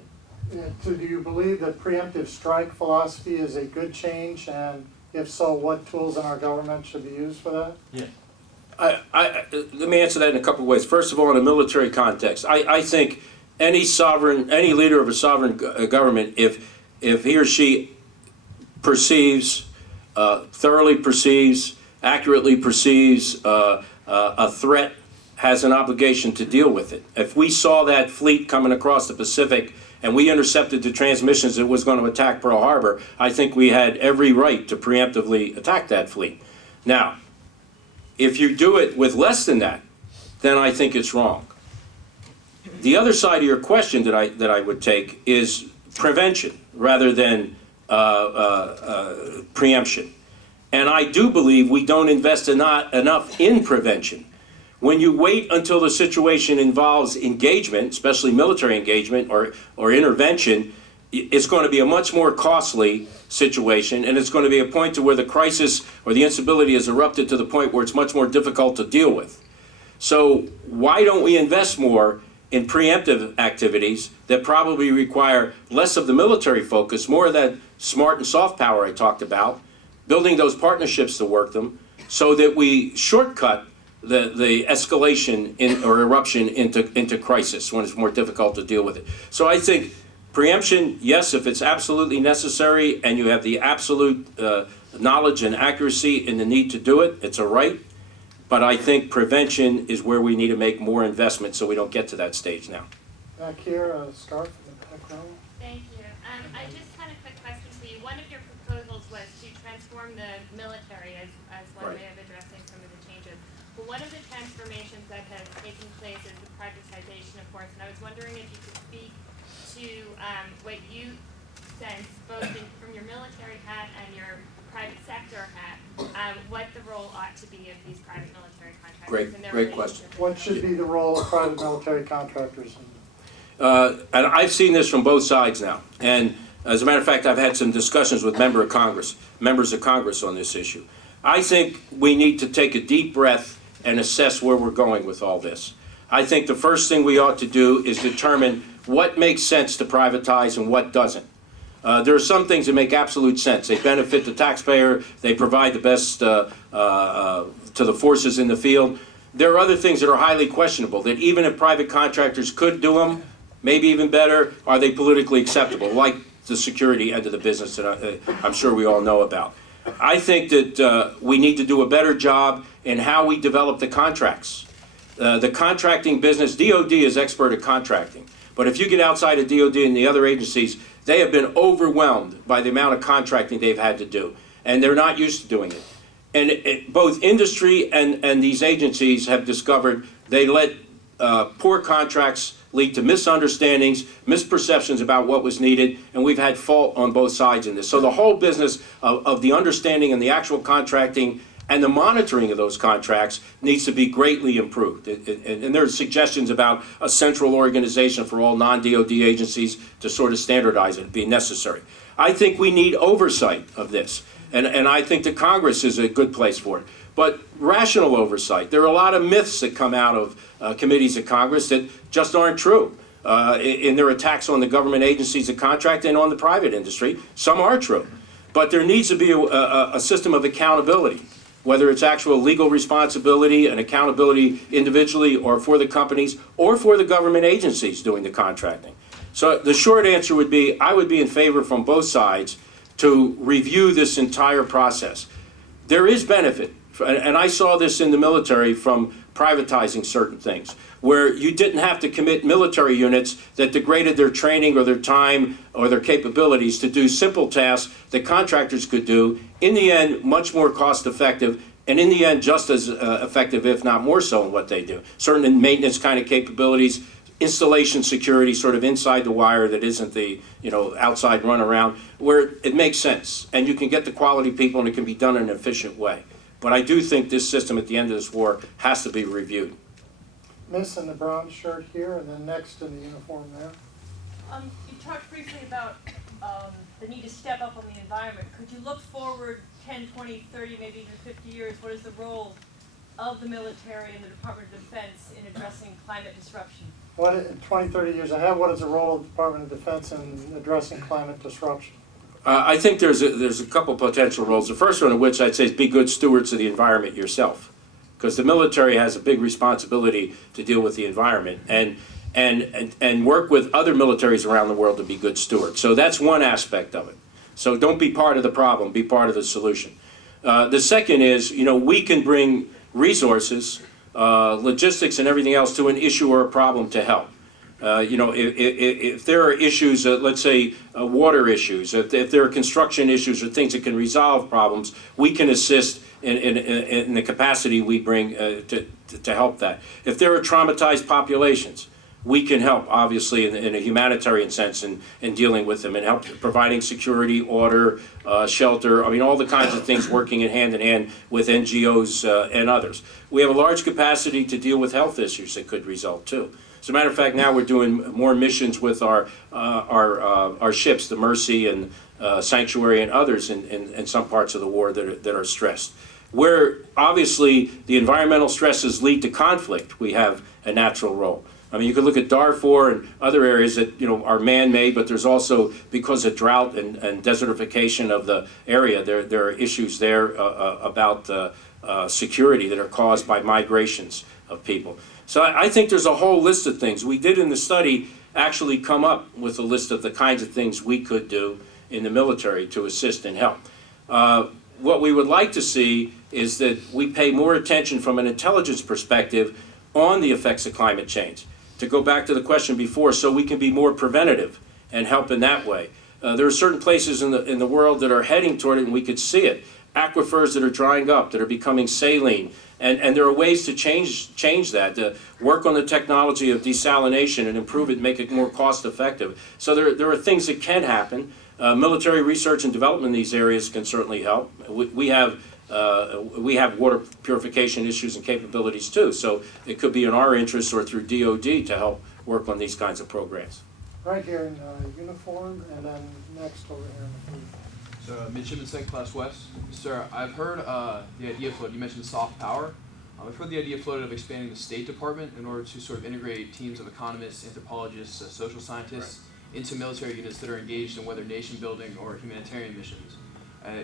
Yeah, so do you believe that preemptive strike philosophy is a good change, and if so, what tools in our government should be used for that? Yes. Let me answer that in a couple of ways. First of all, in a military context, I think any leader of a sovereign government, if he or she perceives, thoroughly perceives, accurately perceives a threat, has an obligation to deal with it. If we saw that fleet coming across the Pacific and we intercepted the transmissions that was going to attack Pearl Harbor, I think we had every right to preemptively attack that fleet. Now, if you do it with less than that, then I think it's wrong. The other side of your question that I would take is prevention rather than preemption. And I do believe we don't invest enough in prevention. When you wait until the situation involves engagement, especially military engagement or intervention, it's going to be a much more costly situation, and it's going to be a point to where the crisis or the instability has erupted to the point where it's much more difficult to deal with. So why don't we invest more in preemptive activities that probably require less of the military focus, more of that smart and soft power I talked about, building those partnerships to work them, so that we shortcut the escalation or eruption into crisis when it's more difficult to deal with it. So I think preemption, yes, if it's absolutely necessary and you have the absolute knowledge and accuracy in the need to do it, it's a right. But I think prevention is where we need to make more investment so we don't get to that stage now. Back here, Scarf in the back row. Thank you. I just had a quick question for you. One of your proposals was to transform the military as one Right. way of addressing some of the changes. But one of the transformations that has taken place is the privatization, of course. And I was wondering if you could speak to what you sense, both from your military hat and your private sector hat, what the role ought to be of these private military contractors. and their Great question. relationship. What should be the role of private military contractors? And I've seen this from both sides now. And as a matter of fact, I've had some discussions with members of Congress on this issue. I think we need to take a deep breath and assess where we're going with all this. I think the first thing we ought to do is determine what makes sense to privatize and what doesn't. There are some things that make absolute sense. They benefit the taxpayer. They provide the best to the forces in the field. There are other things that are highly questionable, that even if private contractors could do them, maybe even better, are they politically acceptable, like the security end of the business that I'm sure we all know about. I think that we need to do a better job in how we develop the contracts. The contracting business, DOD is expert at contracting. But if you get outside of DOD and the other agencies, they have been overwhelmed by the amount of contracting they've had to do. And they're not used to doing it. And both industry and these agencies have discovered they let poor contracts lead to misunderstandings, misperceptions about what was needed, and we've had fault on both sides in this. So the whole business of the understanding and the actual contracting and the monitoring of those contracts needs to be greatly improved. And there are suggestions about a central organization for all non-DOD agencies to sort of standardize it, be necessary. I think we need oversight of this, and I think the Congress is a good place for it. But rational oversight. There are a lot of myths that come out of committees of Congress that just aren't true. In their attacks on the government agencies that contract and on the private industry, some are true. But there needs to be a system of accountability, whether it's actual legal responsibility and accountability individually or for the companies or for the government agencies doing the contracting. So the short answer would be, I would be in favor from both sides to review this entire process. There is benefit, and I saw this in the military from privatizing certain things, where you didn't have to commit military units that degraded their training or their time or their capabilities to do simple tasks that contractors could do, in the end much more cost effective, and in the end just as effective, if not more so, in what they do. Certain maintenance kind of capabilities, installation security sort of inside the wire that isn't the outside run around, where it makes sense and you can get the quality people and it can be done in an efficient way. But I do think this system at the end of this war has to be reviewed. Miss in the brown shirt here, and then next in the uniform there. You talked briefly about the need to step up on the environment. Could you look forward 10, 20, 30, maybe even 50 years? What is the role of the military and the Department of Defense in addressing climate disruption? What, 20, 30 years ahead, what is the role of the Department of Defense in addressing climate disruption? I think there's a couple potential roles. The first one of which I'd say is be good stewards of the environment yourself, because the military has a big responsibility to deal with the environment and work with other militaries around the world to be good stewards. So that's one aspect of it. So don't be part of the problem, be part of the solution. The second is, we can bring resources, logistics and everything else to an issue or a problem to help. If there are issues, let's say water issues, if there are construction issues or things that can resolve problems, we can assist in the capacity we bring to help that. If there are traumatized populations, we can help, obviously, in a humanitarian sense in dealing with them and help providing security, order, shelter, all the kinds of things working in hand with NGOs and others. We have a large capacity to deal with health issues that could result, too. As a matter of fact, now we're doing more missions with our ships, the Mercy and Sanctuary and others in some parts of the war that are stressed. Where, obviously, the environmental stresses lead to conflict, we have a natural role. You could look at Darfur and other areas that are man-made, but there's also, because of drought and desertification of the area, there are issues there about security that are caused by migrations of people. So I think there's a whole list of things. We did in the study actually come up with a list of the kinds of things we could do in the military to assist and help. What we would like to see is that we pay more attention from an intelligence perspective on the effects of climate change. To go back to the question before, so we can be more preventative and help in that way. There are certain places in the world that are heading toward it, and we could see it. Aquifers that are drying up, that are becoming saline. And there are ways to change that, to work on the technology of desalination and improve it, make it more cost effective. So there are things that can happen. Military research and development in these areas can certainly help. We have water purification issues and capabilities too, so it could be in our interest or through DOD to help work on these kinds of programs. Right here in uniform, and then next over here in the blue. So, Midshipman Second Class West. Sir, I've heard the idea floated, you mentioned soft power. I've heard the idea floated of expanding the State Department in order to sort of integrate teams of economists, anthropologists, social scientists into military units that are engaged in whether nation building or humanitarian missions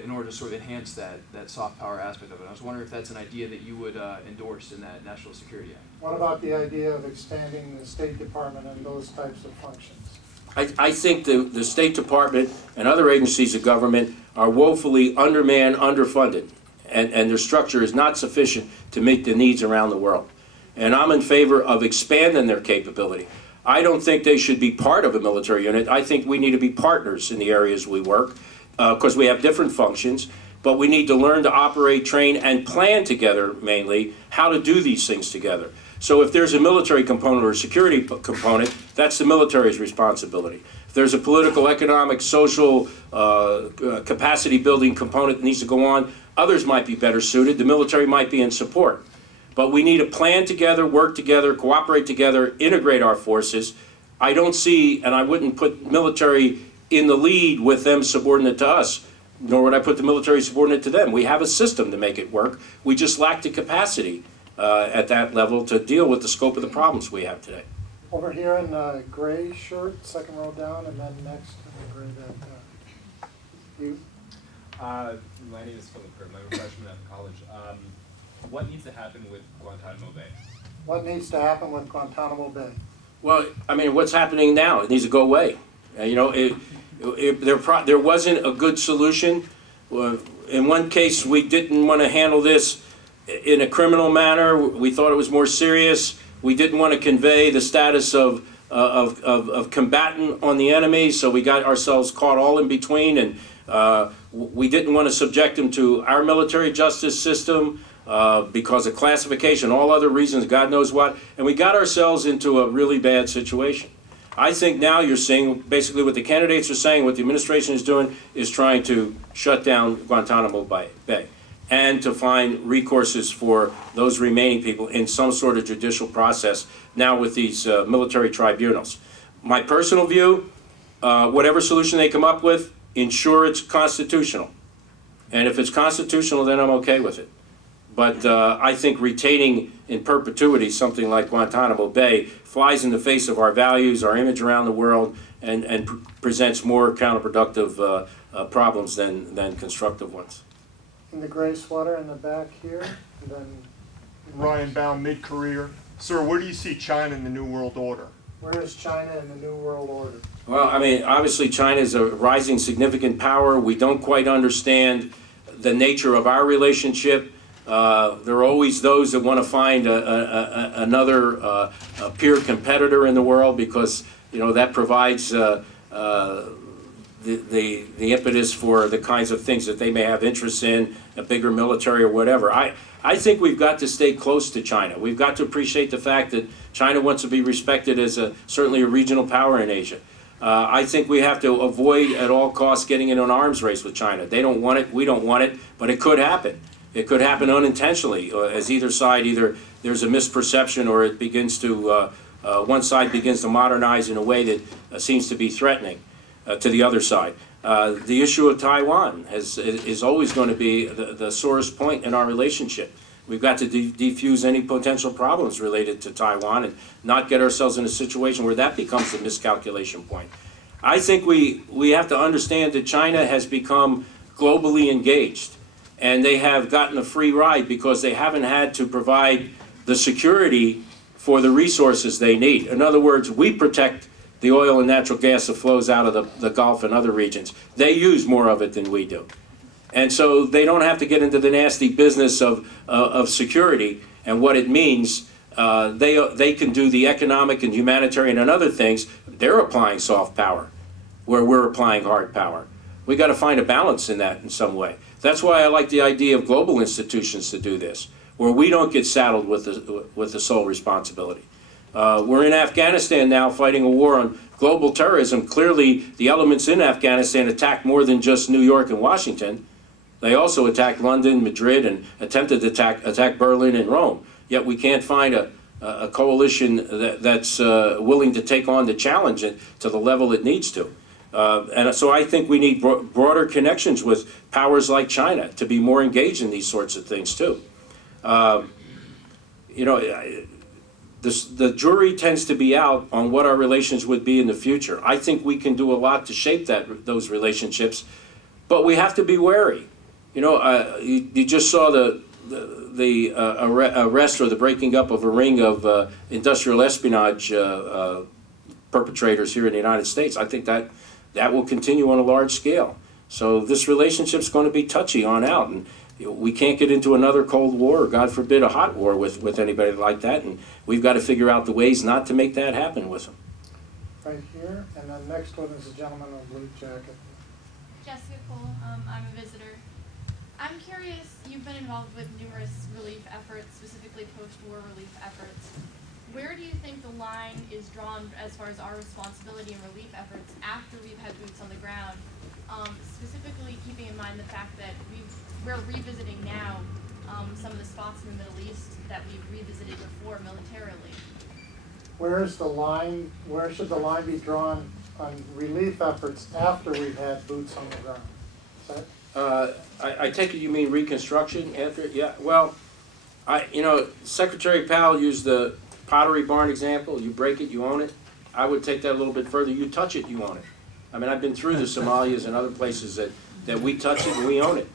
in order to sort of enhance that soft power aspect of it. I was wondering if that's an idea that you would endorse in that National Security Act. What about the idea of expanding the State Department and those types of functions? I think the State Department and other agencies of government are woefully undermanned, underfunded, and their structure is not sufficient to meet the needs around the world. And I'm in favor of expanding their capability. I don't think they should be part of a military unit. I think we need to be partners in the areas we work, because we have different functions, but we need to learn to operate, train, and plan together, mainly, how to do these things together. So if there's a military component or a security component, that's the military's responsibility. If there's a political, economic, social, capacity building component that needs to go on, others might be better suited. The military might be in support. But we need to plan together, work together, cooperate together, integrate our forces. I don't see, and I wouldn't put military in the lead with them subordinate to us, nor would I put the military subordinate to them. We have a system to make it work. We just lack the capacity at that level to deal with the scope of the problems we have today. Over here in the gray shirt, second row down, and then next in the gray that you. My name is Philip Kurt. I'm a freshman at college. What needs to happen with Guantanamo Bay? What needs to happen with Guantanamo Bay? Well, what's happening now? It needs to go away. There wasn't a good solution. In one case, we didn't want to handle this in a criminal manner. We thought it was more serious. We didn't want to convey the status of combatant on the enemy, so we got ourselves caught all in between, and we didn't want to subject them to our military justice system because of classification, all other reasons, God knows what, and we got ourselves into a really bad situation. I think now you're seeing basically what the candidates are saying, what the administration is doing, is trying to shut down Guantanamo Bay and to find recourses for those remaining people in some sort of judicial process now with these military tribunals. My personal view, whatever solution they come up with, ensure it's constitutional. And if it's constitutional, then I'm okay with it. But I think retaining in perpetuity something like Guantanamo Bay flies in the face of our values, our image around the world, and presents more counterproductive problems than constructive ones. In the gray sweater in the back here, and then Ryan Baum, mid-career. Sir, where do you see China in the New World Order? where is China in the New World Order? Well, I mean, obviously China is a rising significant power. We don't quite understand the nature of our relationship. There are always those that want to find another peer competitor in the world because, you know, that provides the impetus for the kinds of things that they may have interest in, a bigger military or whatever. I think we've got to stay close to China. We've got to appreciate the fact that China wants to be respected as certainly a regional power in Asia. I think we have to avoid at all costs getting into an arms race with China. They don't want it, we don't want it, but it could happen. It could happen unintentionally, as either side, either there's a misperception or it begins to, one side begins to modernize in a way that seems to be threatening to the other side. The issue of Taiwan is always going to be the sorest point in our relationship. We've got to defuse any potential problems related to Taiwan and not get ourselves in a situation where that becomes the miscalculation point. I think we have to understand that China has become globally engaged, and they have gotten a free ride because they haven't had to provide the security for the resources they need. In other words, we protect the oil and natural gas that flows out of the Gulf and other regions. They use more of it than we do. And so they don't have to get into the nasty business of security and what it means. They can do the economic and humanitarian and other things. They're applying soft power where we're applying hard power. We got to find a balance in that in some way. That's why I like the idea of global institutions to do this, where we don't get saddled with the sole responsibility. We're in Afghanistan now fighting a war on global terrorism. Clearly, the elements in Afghanistan attack more than just New York and Washington. They also attacked London, Madrid, and attempted to attack Berlin and Rome. Yet we can't find a coalition that's willing to take on the challenge to the level it needs to. And so I think we need broader connections with powers like China to be more engaged in these sorts of things too. You know, the jury tends to be out on what our relations would be in the future. I think we can do a lot to shape those relationships, but we have to be wary. You know, you just saw the arrest or the breaking up of a ring of industrial espionage perpetrators here in the United States. I think that will continue on a large scale. So this relationship's going to be touchy on out, and we can't get into another Cold War, or God forbid a hot war with anybody like that, and we've got to figure out the ways not to make that happen with them. Right here, and the next one is a gentleman in a blue jacket. Jessica Cole, I'm a visitor. I'm curious, you've been involved with numerous relief efforts, specifically post-war relief efforts. Where do you think the line is drawn as far as our responsibility in relief efforts after we've had boots on the ground? Specifically keeping in mind the fact that we're revisiting now some of the spots in the Middle East that we've revisited before militarily. Where's the line, where should the line be drawn on relief efforts after we've had boots on the ground? Is that? I take it you mean reconstruction after? Yeah, well, you know, Secretary Powell used the Pottery Barn example. You break it, you own it. I would take that a little bit further. You touch it, you own it. I mean, I've been through the Somalias and other places that we touch it and we own it.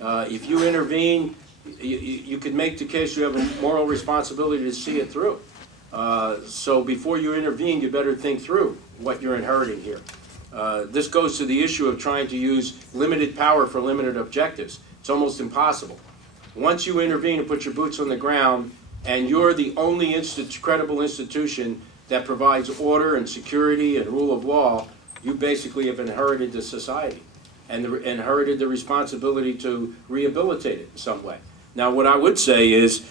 If you intervene, you could make the case you have a moral responsibility to see it through. So before you intervene, you better think through what you're inheriting here. This goes to the issue of trying to use limited power for limited objectives. It's almost impossible. Once you intervene and put your boots on the ground, and you're the only credible institution that provides order and security and rule of law, you basically have inherited the society and inherited the responsibility to rehabilitate it in some way. Now, what I would say is,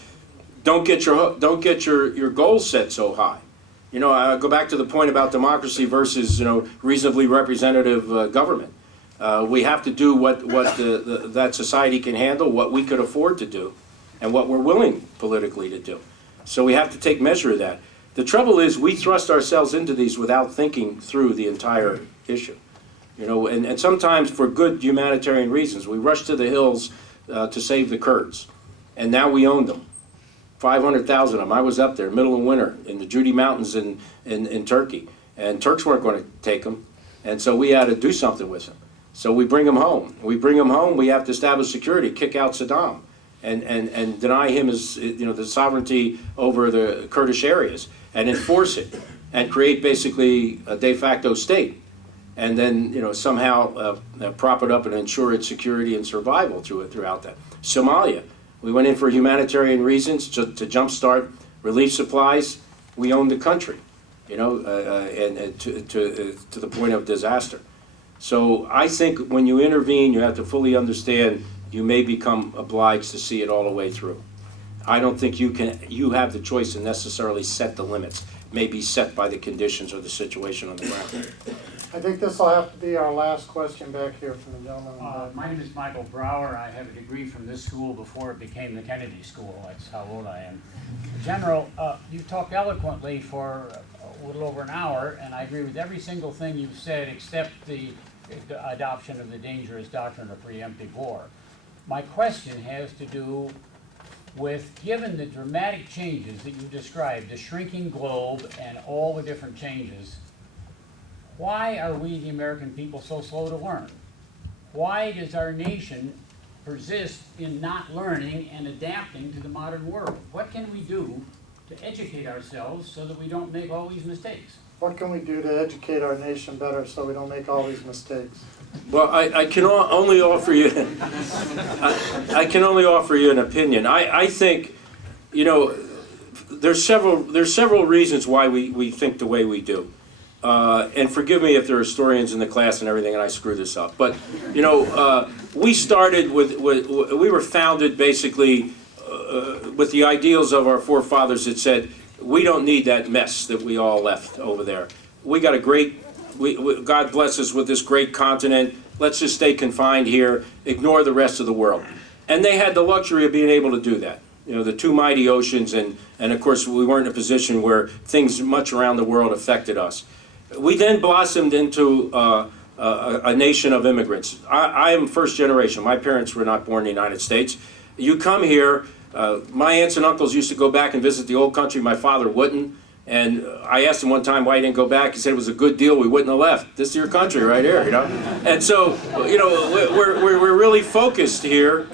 don't get your goals set so high. You know, I go back to the point about democracy versus, you know, reasonably representative government. We have to do what that society can handle, what we could afford to do, and what we're willing politically to do. So we have to take measure of that. The trouble is, we thrust ourselves into these without thinking through the entire issue. You know, and sometimes for good humanitarian reasons, we rush to the hills to save the Kurds, and now we own them. 500,000 of them. I was up there, middle of winter, in the Judy Mountains in Turkey, and Turks weren't going to take them, and so we had to do something with them. So we bring them home. We bring them home, we have to establish security, kick out Saddam, and deny him his, you know, the sovereignty over the Kurdish areas, and enforce it, and create basically a de facto state, and then, you know, somehow prop it up and ensure its security and survival throughout that. Somalia, we went in for humanitarian reasons to jumpstart relief supplies. We owned the country, you know, and to the point of disaster. So I think when you intervene, you have to fully understand you may become obliged to see it all the way through. I don't think you have the choice to necessarily set the limits. It may be set by the conditions or the situation on the ground. I think this will have to be our last question back here from the gentleman. My name is Michael Brower. I have a degree from this school before it became the Kennedy School. That's how old I am. General, you talked eloquently for a little over an hour, and I agree with every single thing you've said except the adoption of the dangerous doctrine of preemptive war. My question has to do with, given the dramatic changes that you described, the shrinking globe and all the different changes, why are we, the American people, so slow to learn? Why does our nation persist in not learning and adapting to the modern world? What can we do to educate ourselves so that we don't make all these mistakes? What can we do to educate our nation better so we don't make all these mistakes? Well, I can only offer you, I can only offer you an opinion. I think, you know, there's several reasons why we think the way we do. And forgive me if there are historians in the class and everything and I screw this up. But, you know, we started we were founded basically with the ideals of our forefathers that said, we don't need that mess that we all left over there. We got a great, God bless us with this great continent. Let's just stay confined here, ignore the rest of the world. And they had the luxury of being able to do that. You know, the two mighty oceans, and of course we weren't in a position where things much around the world affected us. We then blossomed into a nation of immigrants. I am first generation. My parents were not born in the United States. You come here, my aunts and uncles used to go back and visit the old country. My father wouldn't. And I asked him one time why he didn't go back. He said it was a good deal. We wouldn't have left. This is your country right here, you know. And so, you know, we're really focused here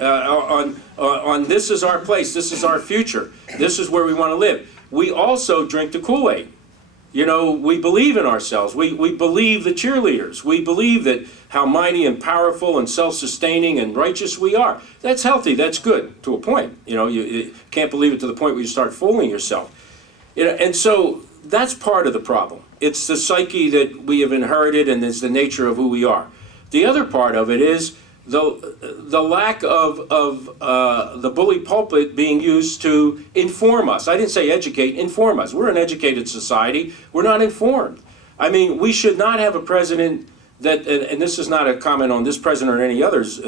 on this is our place. This is our future. This is where we want to live. We also drink the Kool-Aid. You know, we believe in ourselves. We believe the cheerleaders. We believe that how mighty and powerful and self-sustaining and righteous we are. That's healthy. That's good to a point. You know, you can't believe it to the point where you start fooling yourself. You know, and so that's part of the problem. It's the psyche that we have inherited, and it's the nature of who we are. The other part of it is the lack of the bully pulpit being used to inform us. I didn't say educate, inform us. We're an educated society. We're not informed. I mean, we should not have a president that, and this is not a comment on this president or any others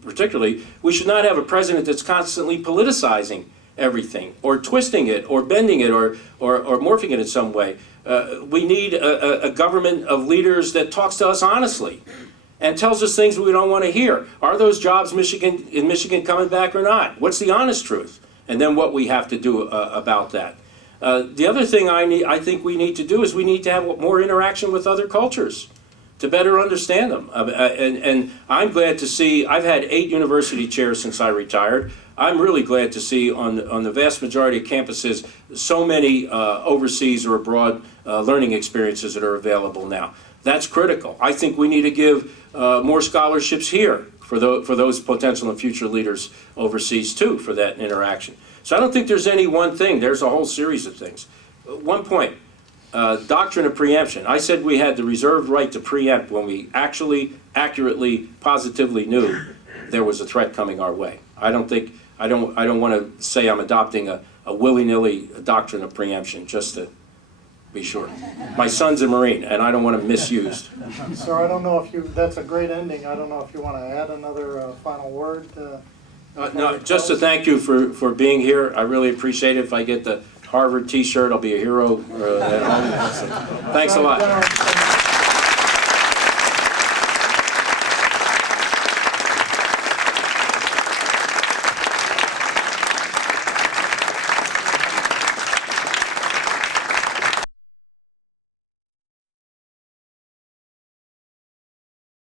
particularly, we should not have a president that's constantly politicizing everything, or twisting it, or bending it, or morphing it in some way. We need a government of leaders that talks to us honestly and tells us things we don't want to hear. Are those jobs in Michigan coming back or not? What's the honest truth? And then what we have to do about that. The other thing I think we need to do is we need to have more interaction with other cultures to better understand them. And I'm glad to see, I've had 8 university chairs since I retired. I'm really glad to see on the vast majority of campuses so many overseas or abroad learning experiences that are available now. That's critical. I think we need to give more scholarships here for those potential and future leaders overseas too, for that interaction. So I don't think there's any one thing. There's a whole series of things. One point, Doctrine of Preemption. I said we had the reserved right to preempt when we actually, accurately, positively knew there was a threat coming our way. I don't want to say I'm adopting a willy-nilly doctrine of preemption, just to be sure. My son's a Marine, and I don't want him misused. Sir, I don't know if that's a great ending. I don't know if you want to add another final word. No, just to thank you for being here. I really appreciate it. If I get the Harvard T-shirt. I'll be a hero at home. Thanks a lot.